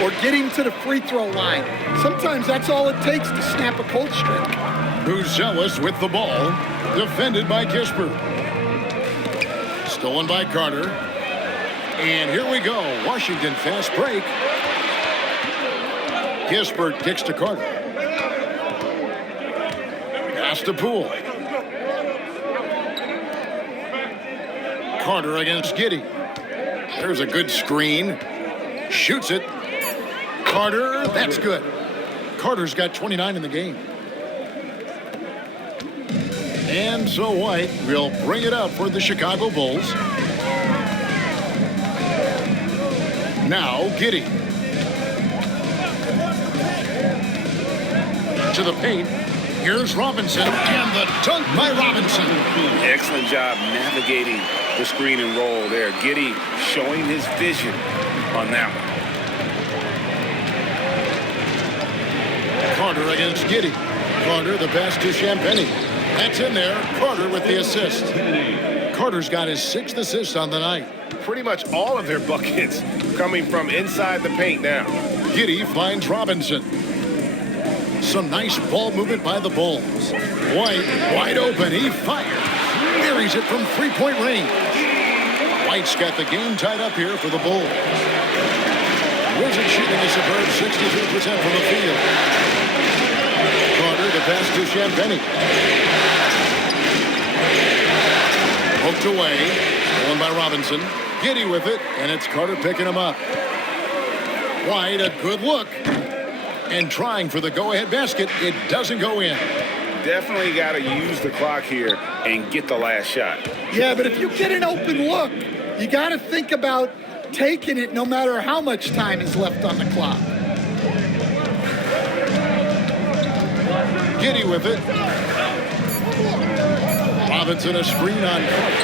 or get him to the free throw line. Sometimes that's all it takes to snap a cold streak. Buzelis with the ball. Defended by Kispert. Stolen by Carter. And here we go. Washington fast break. Kispert kicks to Carter. Pass to Poole. Carter against Giddey. There's a good screen. Shoots it. Carter, that's good. Carter's got 29 in the game. And so White will bring it up for the Chicago Bulls. Now Giddey. To the paint. Here's Robinson, and the dunk by Robinson. Excellent job navigating the screen and roll there. Giddey showing his vision on that one. Carter against Giddey. Carter, the pass to Champagnie. That's in there. Carter with the assist. Carter's got his 6th assist on the night. Pretty much all of their buckets coming from inside the paint now. Giddey finds Robinson. Some nice ball movement by the Bulls. White, wide open. He fires. Buries it from three-point range. White's got the game tied up here for the Bulls. Wizards shooting a superb 63% from the field. Carter, the pass to Champagnie. Poked away. Stolen by Robinson. Giddey with it, and it's Carter picking him up. White, a good look. And trying for the go-ahead basket. It doesn't go in. Definitely got to use the clock here and get the last shot. Yeah, but if you get an open look, you got to think about taking it no matter how much time is left on the clock. Giddey with it. Robinson a screen on Carter.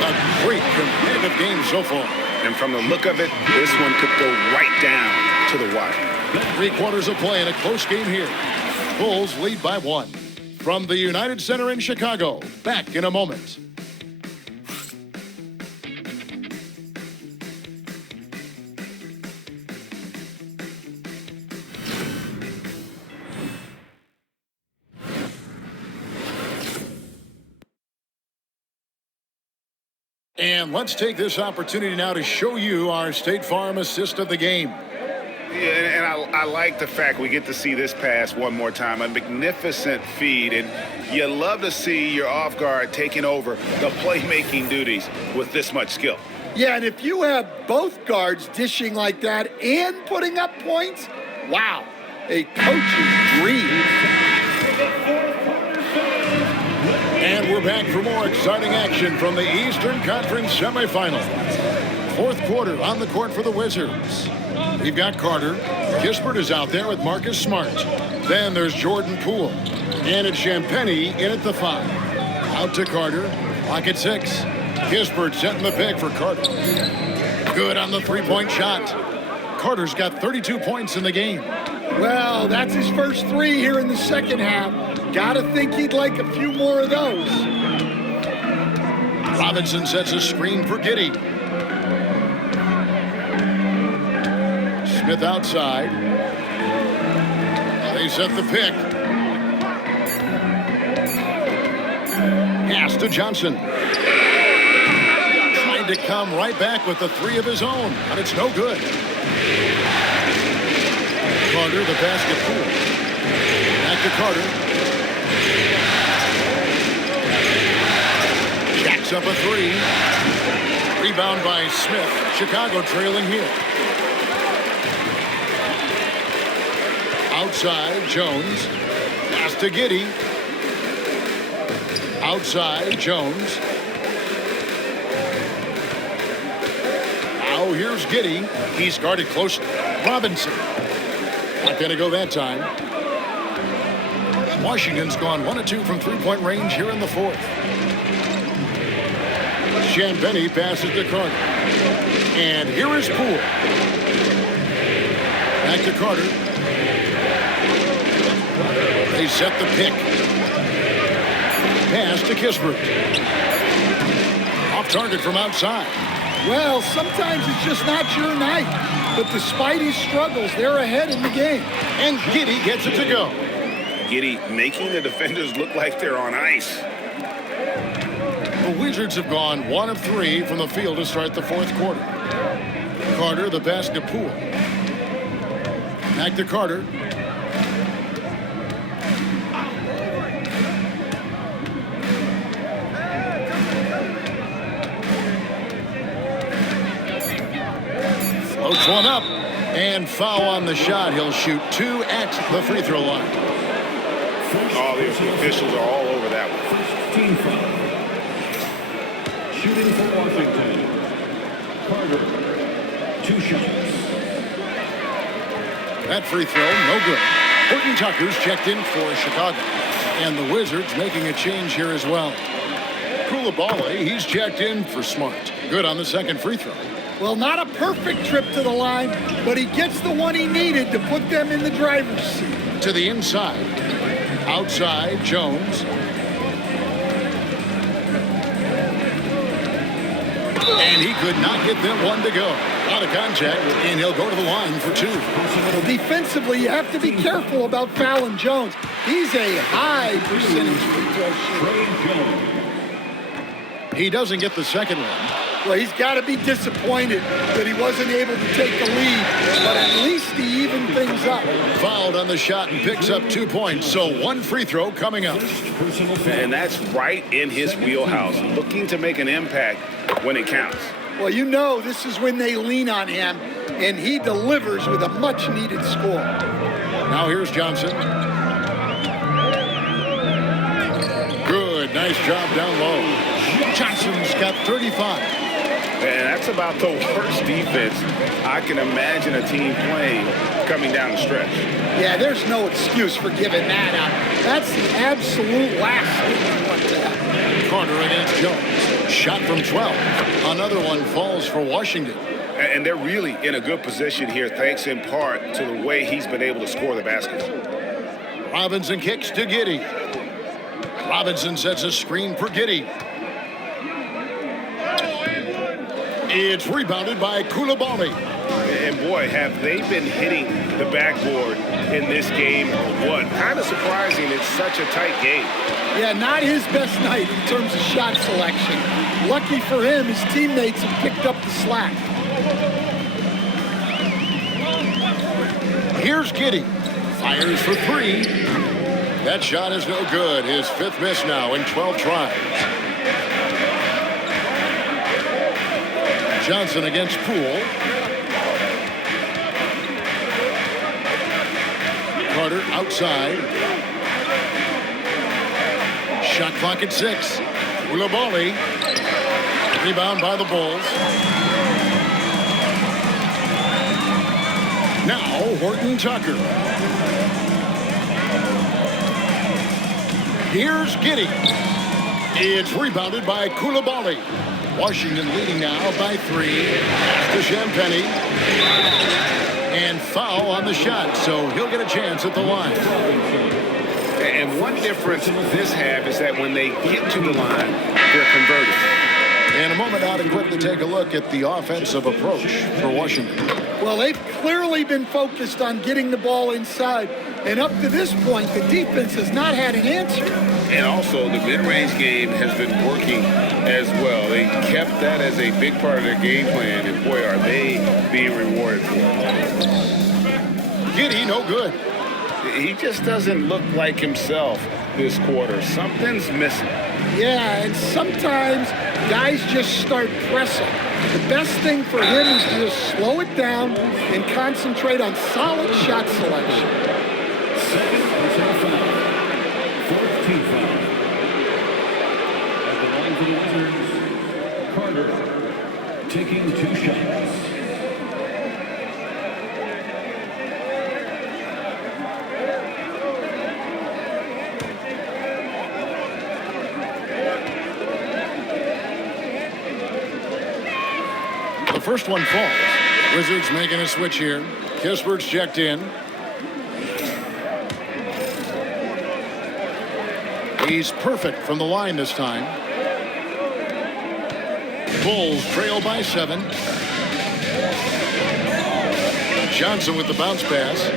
A great competitive game so far. And from the look of it, this one could go right down to the wire. 3 quarters of play in a close game here. Bulls lead by 1. From the United Center in Chicago, back in a moment. And let's take this opportunity now to show you our State Farm assist of the game. Yeah, and I like the fact we get to see this pass one more time. A magnificent feed, and you love to see your off guard taking over the playmaking duties with this much skill. Yeah, and if you have both guards dishing like that and putting up points, wow, a coach's dream. And we're back for more exciting action from the Eastern Conference semifinals. 4th quarter on the court for the Wizards. We've got Carter. Kispert is out there with Marcus Smart. Then there's Jordan Poole. And it's Champagnie in at the 5. Out to Carter. Clock at 6. Kispert setting the pick for Carter. Good on the three-point shot. Carter's got 32 points in the game. Well, that's his first 3 here in the second half. Gotta think he'd like a few more of those. Robinson sets a screen for Giddey. Smith outside. They set the pick. Pass to Johnson. Trying to come right back with the 3 of his own, but it's no good. Carter, the basket Poole. Back to Carter. Jacks up a 3. Rebound by Smith. Chicago trailing here. Outside, Jones. Pass to Giddey. Outside, Jones. Now here's Giddey. He's guarded close. Robinson. Not going to go that time. Washington's gone 1 of 2 from three-point range here in the fourth. Champagnie passes to Carter. And here is Poole. Back to Carter. They set the pick. Pass to Kispert. Off target from outside. Well, sometimes it's just not your night. But despite his struggles, they're ahead in the game. And Giddey gets it to go. Giddey making the defenders look like they're on ice. The Wizards have gone 1 of 3 from the field to start the fourth quarter. Carter, the pass to Poole. Back to Carter. Floats one up. And foul on the shot. He'll shoot 2 at the free throw line. All the officials are all over that one. Team foul. Shooting for Washington. Carter. 2 shots. That free throw, no good. Horton Tucker's checked in for Chicago. And the Wizards making a change here as well. Coulibaly, he's checked in for Smart. Good on the second free throw. Well, not a perfect trip to the line, but he gets the one he needed to put them in the driver's seat. To the inside. Outside, Jones. And he could not get them one to go. Out of contact, and he'll go to the line for 2. Well, defensively, you have to be careful about fouling Jones. He's a high percentage free throw shooter. He doesn't get the second one. Well, he's got to be disappointed that he wasn't able to take the lead, but at least he evened things up. Fouled on the shot and picks up 2 points, so 1 free throw coming up. And that's right in his wheelhouse, looking to make an impact when it counts. Well, you know this is when they lean on him, and he delivers with a much-needed score. Now here's Johnson. Good, nice job down low. Johnson's got 35. And that's about the worst defense I can imagine a team playing coming down the stretch. Yeah, there's no excuse for giving that up. That's the absolute last thing you want to happen. Carter against Jones. Shot from 12. Another one falls for Washington. And they're really in a good position here, thanks in part to the way he's been able to score the baskets. Robinson kicks to Giddey. Robinson sets a screen for Giddey. It's rebounded by Coulibaly. And boy, have they been hitting the backboard in this game. What? Kind of surprising. It's such a tight game. Yeah, not his best night in terms of shot selection. Lucky for him, his teammates have picked up the slack. Here's Giddey. Fires for 3. That shot is no good. His 5th miss now in 12 tries. Johnson against Poole. Carter outside. Shot clock at 6. Coulibaly. Rebound by the Bulls. Now Horton Tucker. Here's Giddey. It's rebounded by Coulibaly. Washington leading now by 3. Pass to Champagnie. And foul on the shot, so he'll get a chance at the line. And one difference this half is that when they get to the line, they're converted. In a moment, out and quickly take a look at the offensive approach for Washington. Well, they've clearly been focused on getting the ball inside. And up to this point, the defense has not had an answer. And also, the mid-range game has been working as well. They kept that as a big part of their game plan, and boy, are they being rewarded for it. Giddey, no good. He just doesn't look like himself this quarter. Something's missing. Yeah, and sometimes guys just start pressing. The best thing for him is to just slow it down and concentrate on solid shot selection. Second personal foul. 4th team foul. At the line for the Wizards, Carter taking 2 shots. first one falls. Wizards making a switch here. Kispert's checked in. He's perfect from the line this time. Bulls trail by 7. Johnson with the bounce pass.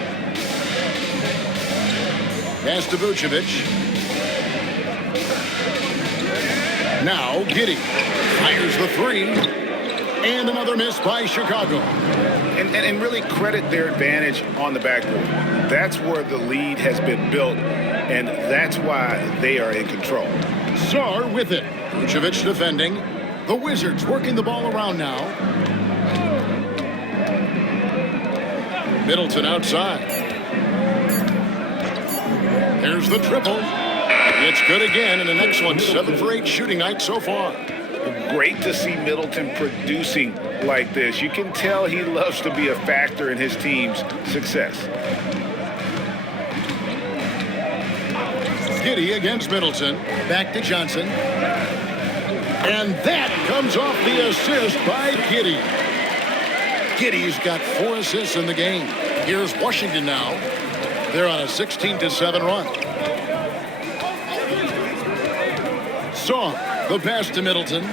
Pass to Vucevic. Now Giddey fires the 3. And another miss by Chicago. And really credit their advantage on the backboard. That's where the lead has been built, and that's why they are in control. Sarr with it. Vucevic defending. The Wizards working the ball around now. Middleton outside. There's the triple. It's good again, and an excellent 7 for 8 shooting night so far. Great to see Middleton producing like this. You can tell he loves to be a factor in his team's success. Giddey against Middleton. Back to Johnson. And that comes off the assist by Giddey. Giddey's got 4 assists in the game. Here's Washington now. They're on a 16-7 run. Song, the pass to Middleton.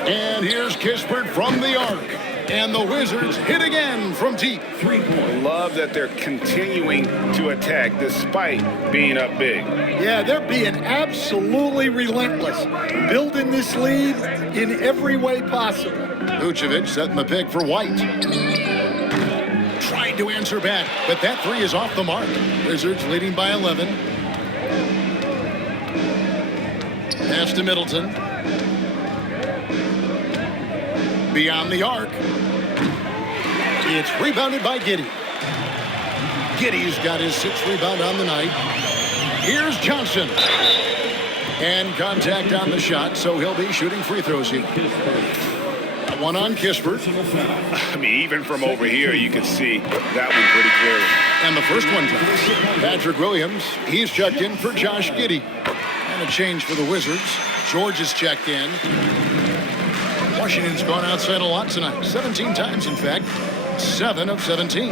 And here's Kispert from the arc. And the Wizards hit again from deep. 3-point. Love that they're continuing to attack despite being up big. Yeah, they're being absolutely relentless. Building this lead in every way possible. Vucevic setting the pick for White. Tried to answer back, but that 3 is off the mark. Wizards leading by 11. Pass to Middleton. Beyond the arc. It's rebounded by Giddey. Giddey's got his 6th rebound on the night. Here's Johnson. And contact on the shot, so he'll be shooting free throws here. One on Kispert. I mean, even from over here, you can see that one pretty clearly. And the first one drops. Patrick Williams, he's checked in for Josh Giddey. And a change for the Wizards. George is checked in. Washington's gone outside a lot tonight. 17 times, in fact. 7 of 17.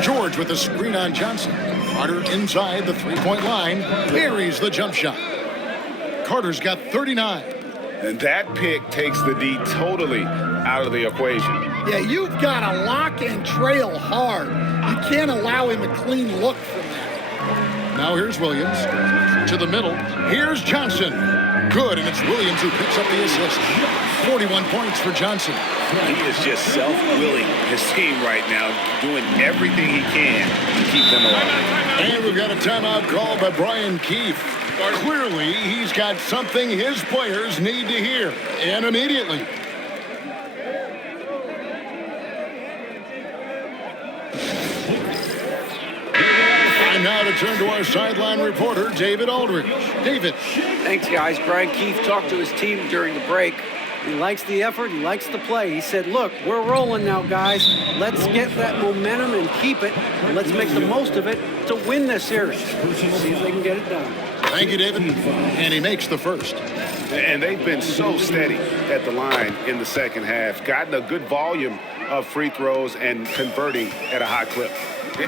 George with the screen on Johnson. Carter inside the 3-point line. Buries the jump shot. Carter's got 39. And that pick takes the D totally out of the equation. Yeah, you've got to lock and trail hard. You can't allow him a clean look from that. Now here's Williams. To the middle. Here's Johnson. Good, and it's Williams who picks up the assist. 41 points for Johnson. He is just self-willing his team right now, doing everything he can to keep them alive. And we've got a timeout called by Brian Keefe. Clearly, he's got something his players need to hear, and immediately. Time now to turn to our sideline reporter, David Aldridge. David. Thanks, guys. Brian Keefe talked to his team during the break. He likes the effort. He likes the play. He said, look, we're rolling now, guys. Let's get that momentum and keep it. And let's make the most of it to win this series. See if they can get it done. Thank you, David. And he makes the first. And they've been so steady at the line in the second half. Gotten a good volume of free throws and converting at a high clip.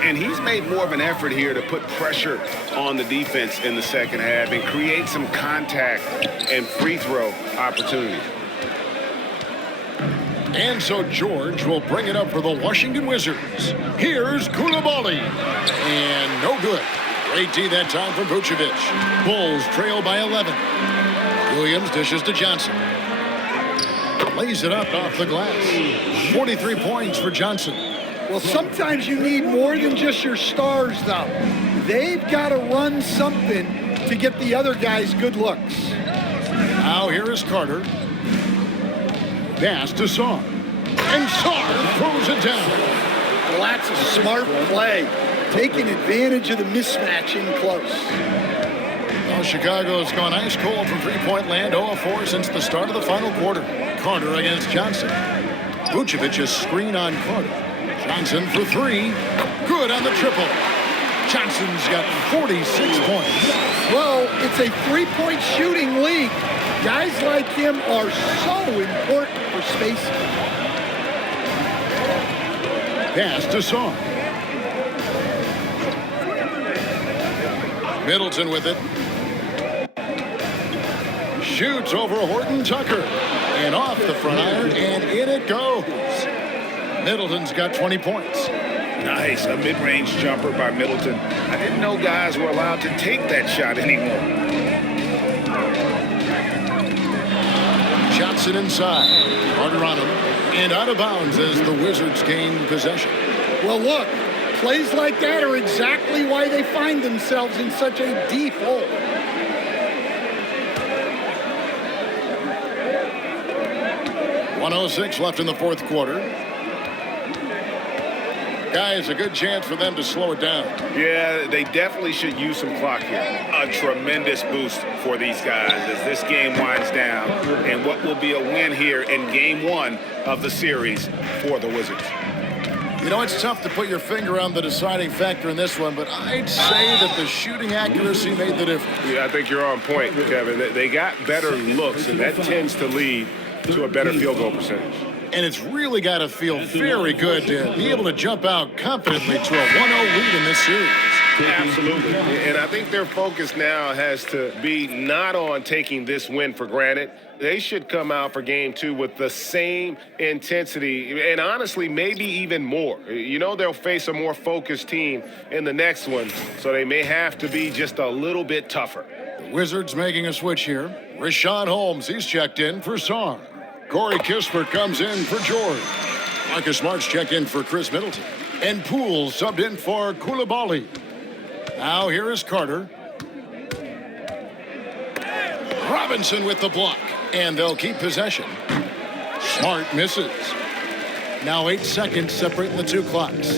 And he's made more of an effort here to put pressure on the defense in the second half and create some contact and free throw opportunities. And so George will bring it up for the Washington Wizards. Here's Koulibaly. And no good. Great D that time from Vucevic. Bulls trail by 11. Williams dishes to Johnson. Lays it up off the glass. 43 points for Johnson. Well, sometimes you need more than just your stars, though. They've got to run something to get the other guys good looks. Now here is Carter. Pass to Sarr. And Sarr throws it down. Well, that's a smart play. Taking advantage of the mismatch in close. Well, Chicago's gone ice cold from three-point land, 0 of 4 since the start of the final quarter. Carter against Johnson. Vucevic's screen on Carter. Johnson for 3. Good on the triple. Johnson's got 46 points. Well, it's a three-point shooting league. Guys like him are so important for spacing. Pass to Song. Middleton with it. Shoots over Horton Tucker. And off the front iron, and in it goes. Middleton's got 20 points. Nice, a mid-range jumper by Middleton. I didn't know guys were allowed to take that shot anymore. Johnson inside. Carter on him. And out of bounds as the Wizards gain possession. Well, look, plays like that are exactly why they find themselves in such a deep hole. .106 left in the fourth quarter. Guys, a good chance for them to slow it down. Yeah, they definitely should use some clock here. A tremendous boost for these guys as this game winds down and what will be a win here in game one of the series for the Wizards. You know, it's tough to put your finger on the deciding factor in this one, but I'd say that the shooting accuracy made the difference. Yeah, I think you're on point, Kevin. They got better looks, and that tends to lead to a better field goal percentage. And it's really got to feel very good to be able to jump out confidently to a 1-0 lead in this series. Absolutely. And I think their focus now has to be not on taking this win for granted. They should come out for game two with the same intensity and honestly, maybe even more. You know, they'll face a more focused team in the next one, so they may have to be just a little bit tougher. The Wizards making a switch here. Rashawn Holmes, he's checked in for Song. Corey Kispert comes in for George. Marcus Smart's checked in for Chris Middleton. And Poole subbed in for Koulibaly. Now here is Carter. Robinson with the block. And they'll keep possession. Smart misses. Now 8 seconds separating the two clocks.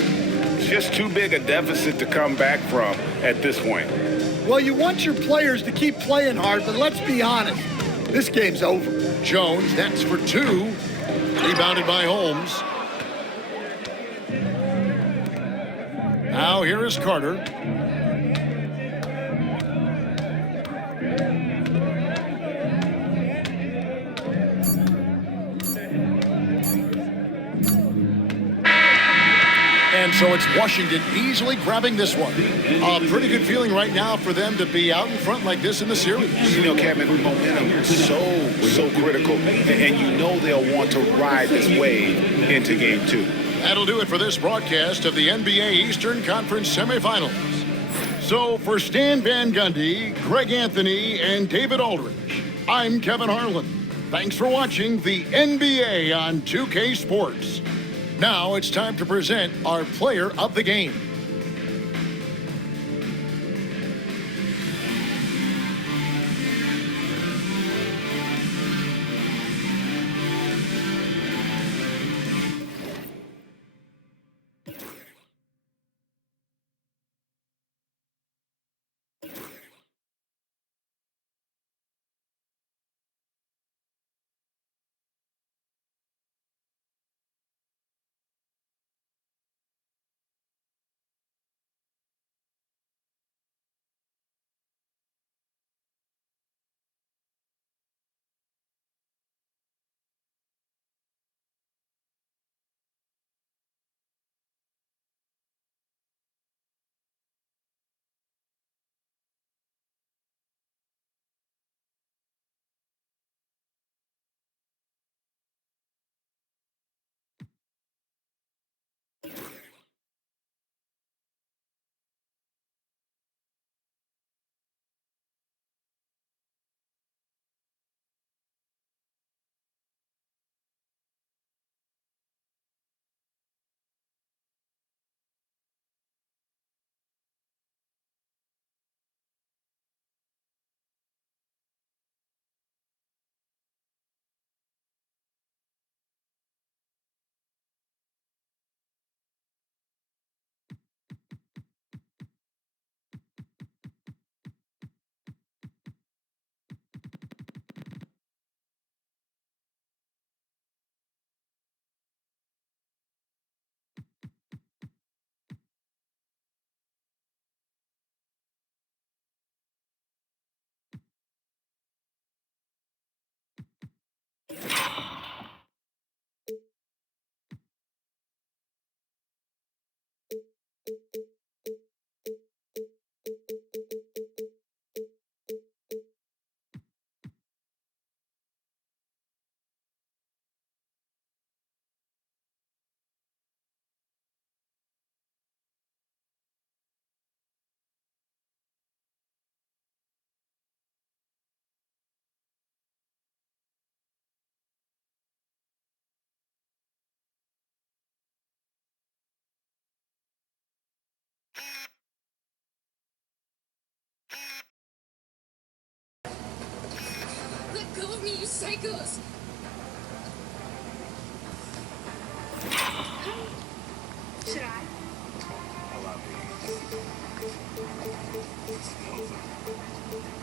Just too big a deficit to come back from at this point. Well, you want your players to keep playing hard, but let's be honest. This game's over. Jones, that's for 2. Rebounded by Holmes. Now here is Carter. And so it's Washington easily grabbing this one. A pretty good feeling right now for them to be out in front like this in the series. You know, Kevin, momentum is so critical, and you know they'll want to ride this wave into game two. That'll do it for this broadcast of the NBA Eastern Conference semifinals. So for Stan Van Gundy, Greg Anthony, and David Aldridge, I'm Kevin Harlan. Thanks for watching the NBA on 2K Sports. Now it's time to present our player of the game. of me, you psychos! Should I? Allow me. Nova,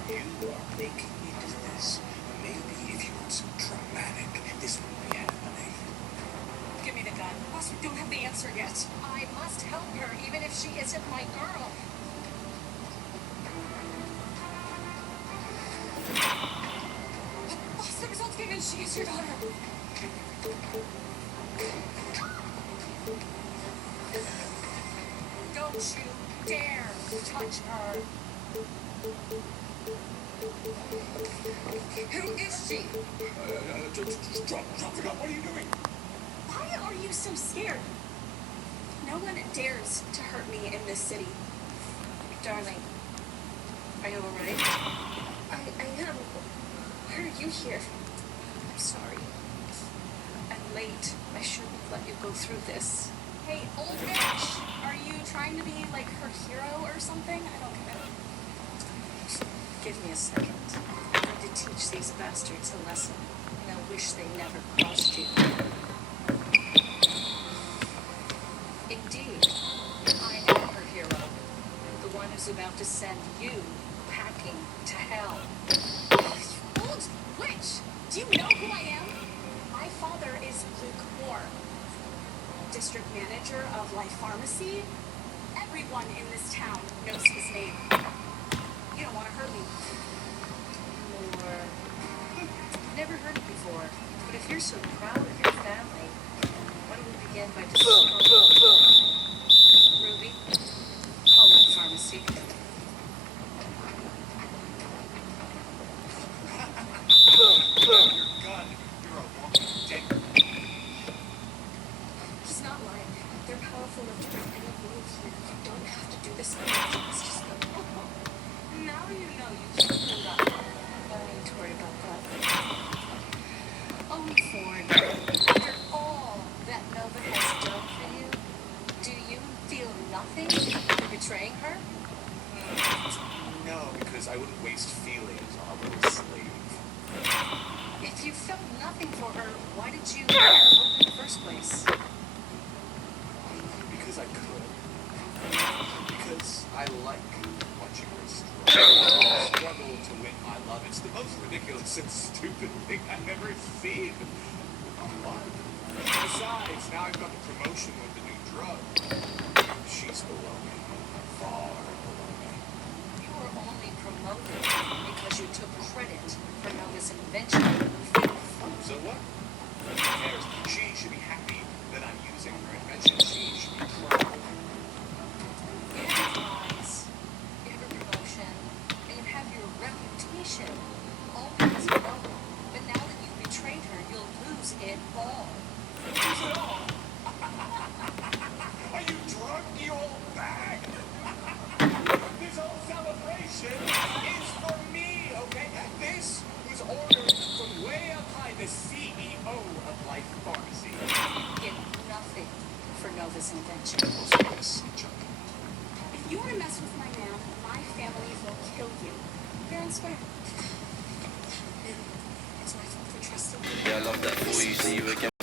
you are making me do this. Maybe if you weren't so dramatic, this wouldn't be happening. Give me the gun. Boss, we don't have the answer yet. I must help her, even if she isn't my girl. Boss, the results came in. She is your daughter. Don't you dare touch her. Who is she? Drop it up. What are you doing? Why are you so scared? No one dares to hurt me in this city. Darling, are you alright? I am. Why are you here? I'm sorry. I'm late. I shouldn't let you go through this. Hey, old bitch! Are you trying to be like her hero or something? I don't get it. Give me a second. I'm going to teach these bastards a lesson, and I wish they never crossed you. Indeed, I am her hero. The one who's about to send you packing to hell. Old witch! Do you know who I am? My father is Luke Moore, district manager of Life Pharmacy. Everyone in this town knows his name. You don't want to hurt me. Moore. Never heard it before, but if you're so proud of your family, why don't we begin by destroying Ruby? Call Life Pharmacy. He's not lying. They're powerful enough to break any rules here. You don't have to do this. It's just now you know you screwed up. I don't need to worry about that. Oh, Ford. After all that Nova has done for you, do you feel nothing for betraying her? No, because I wouldn't waste feelings on a little slave. If you felt nothing for her, why did you let her hope in the first place? Because I could. Because I like watching her struggle to win my love. It's the most ridiculous and stupid thing I've ever seen. Besides, now I've got the promotion with the new drug. She's below me. Far below me. You were only promoted because you took credit for Nova's invention. So what? Who cares? She should be happy that I'm using her invention. She should be proud. You have eyes, you have a promotion, and you have your reputation. All because of Nova. But now that you've betrayed her, you'll lose it all. Lose it all? Are you drunk, you old bag? This whole celebration is for me, okay? This was ordered from way up high, the CEO of Life Pharmacy. You get nothing for Nova's invention. If you want to mess with my man, my family will kill you. Fair and square. It's my fault for trusting you. Yeah, I love that for you. See you again.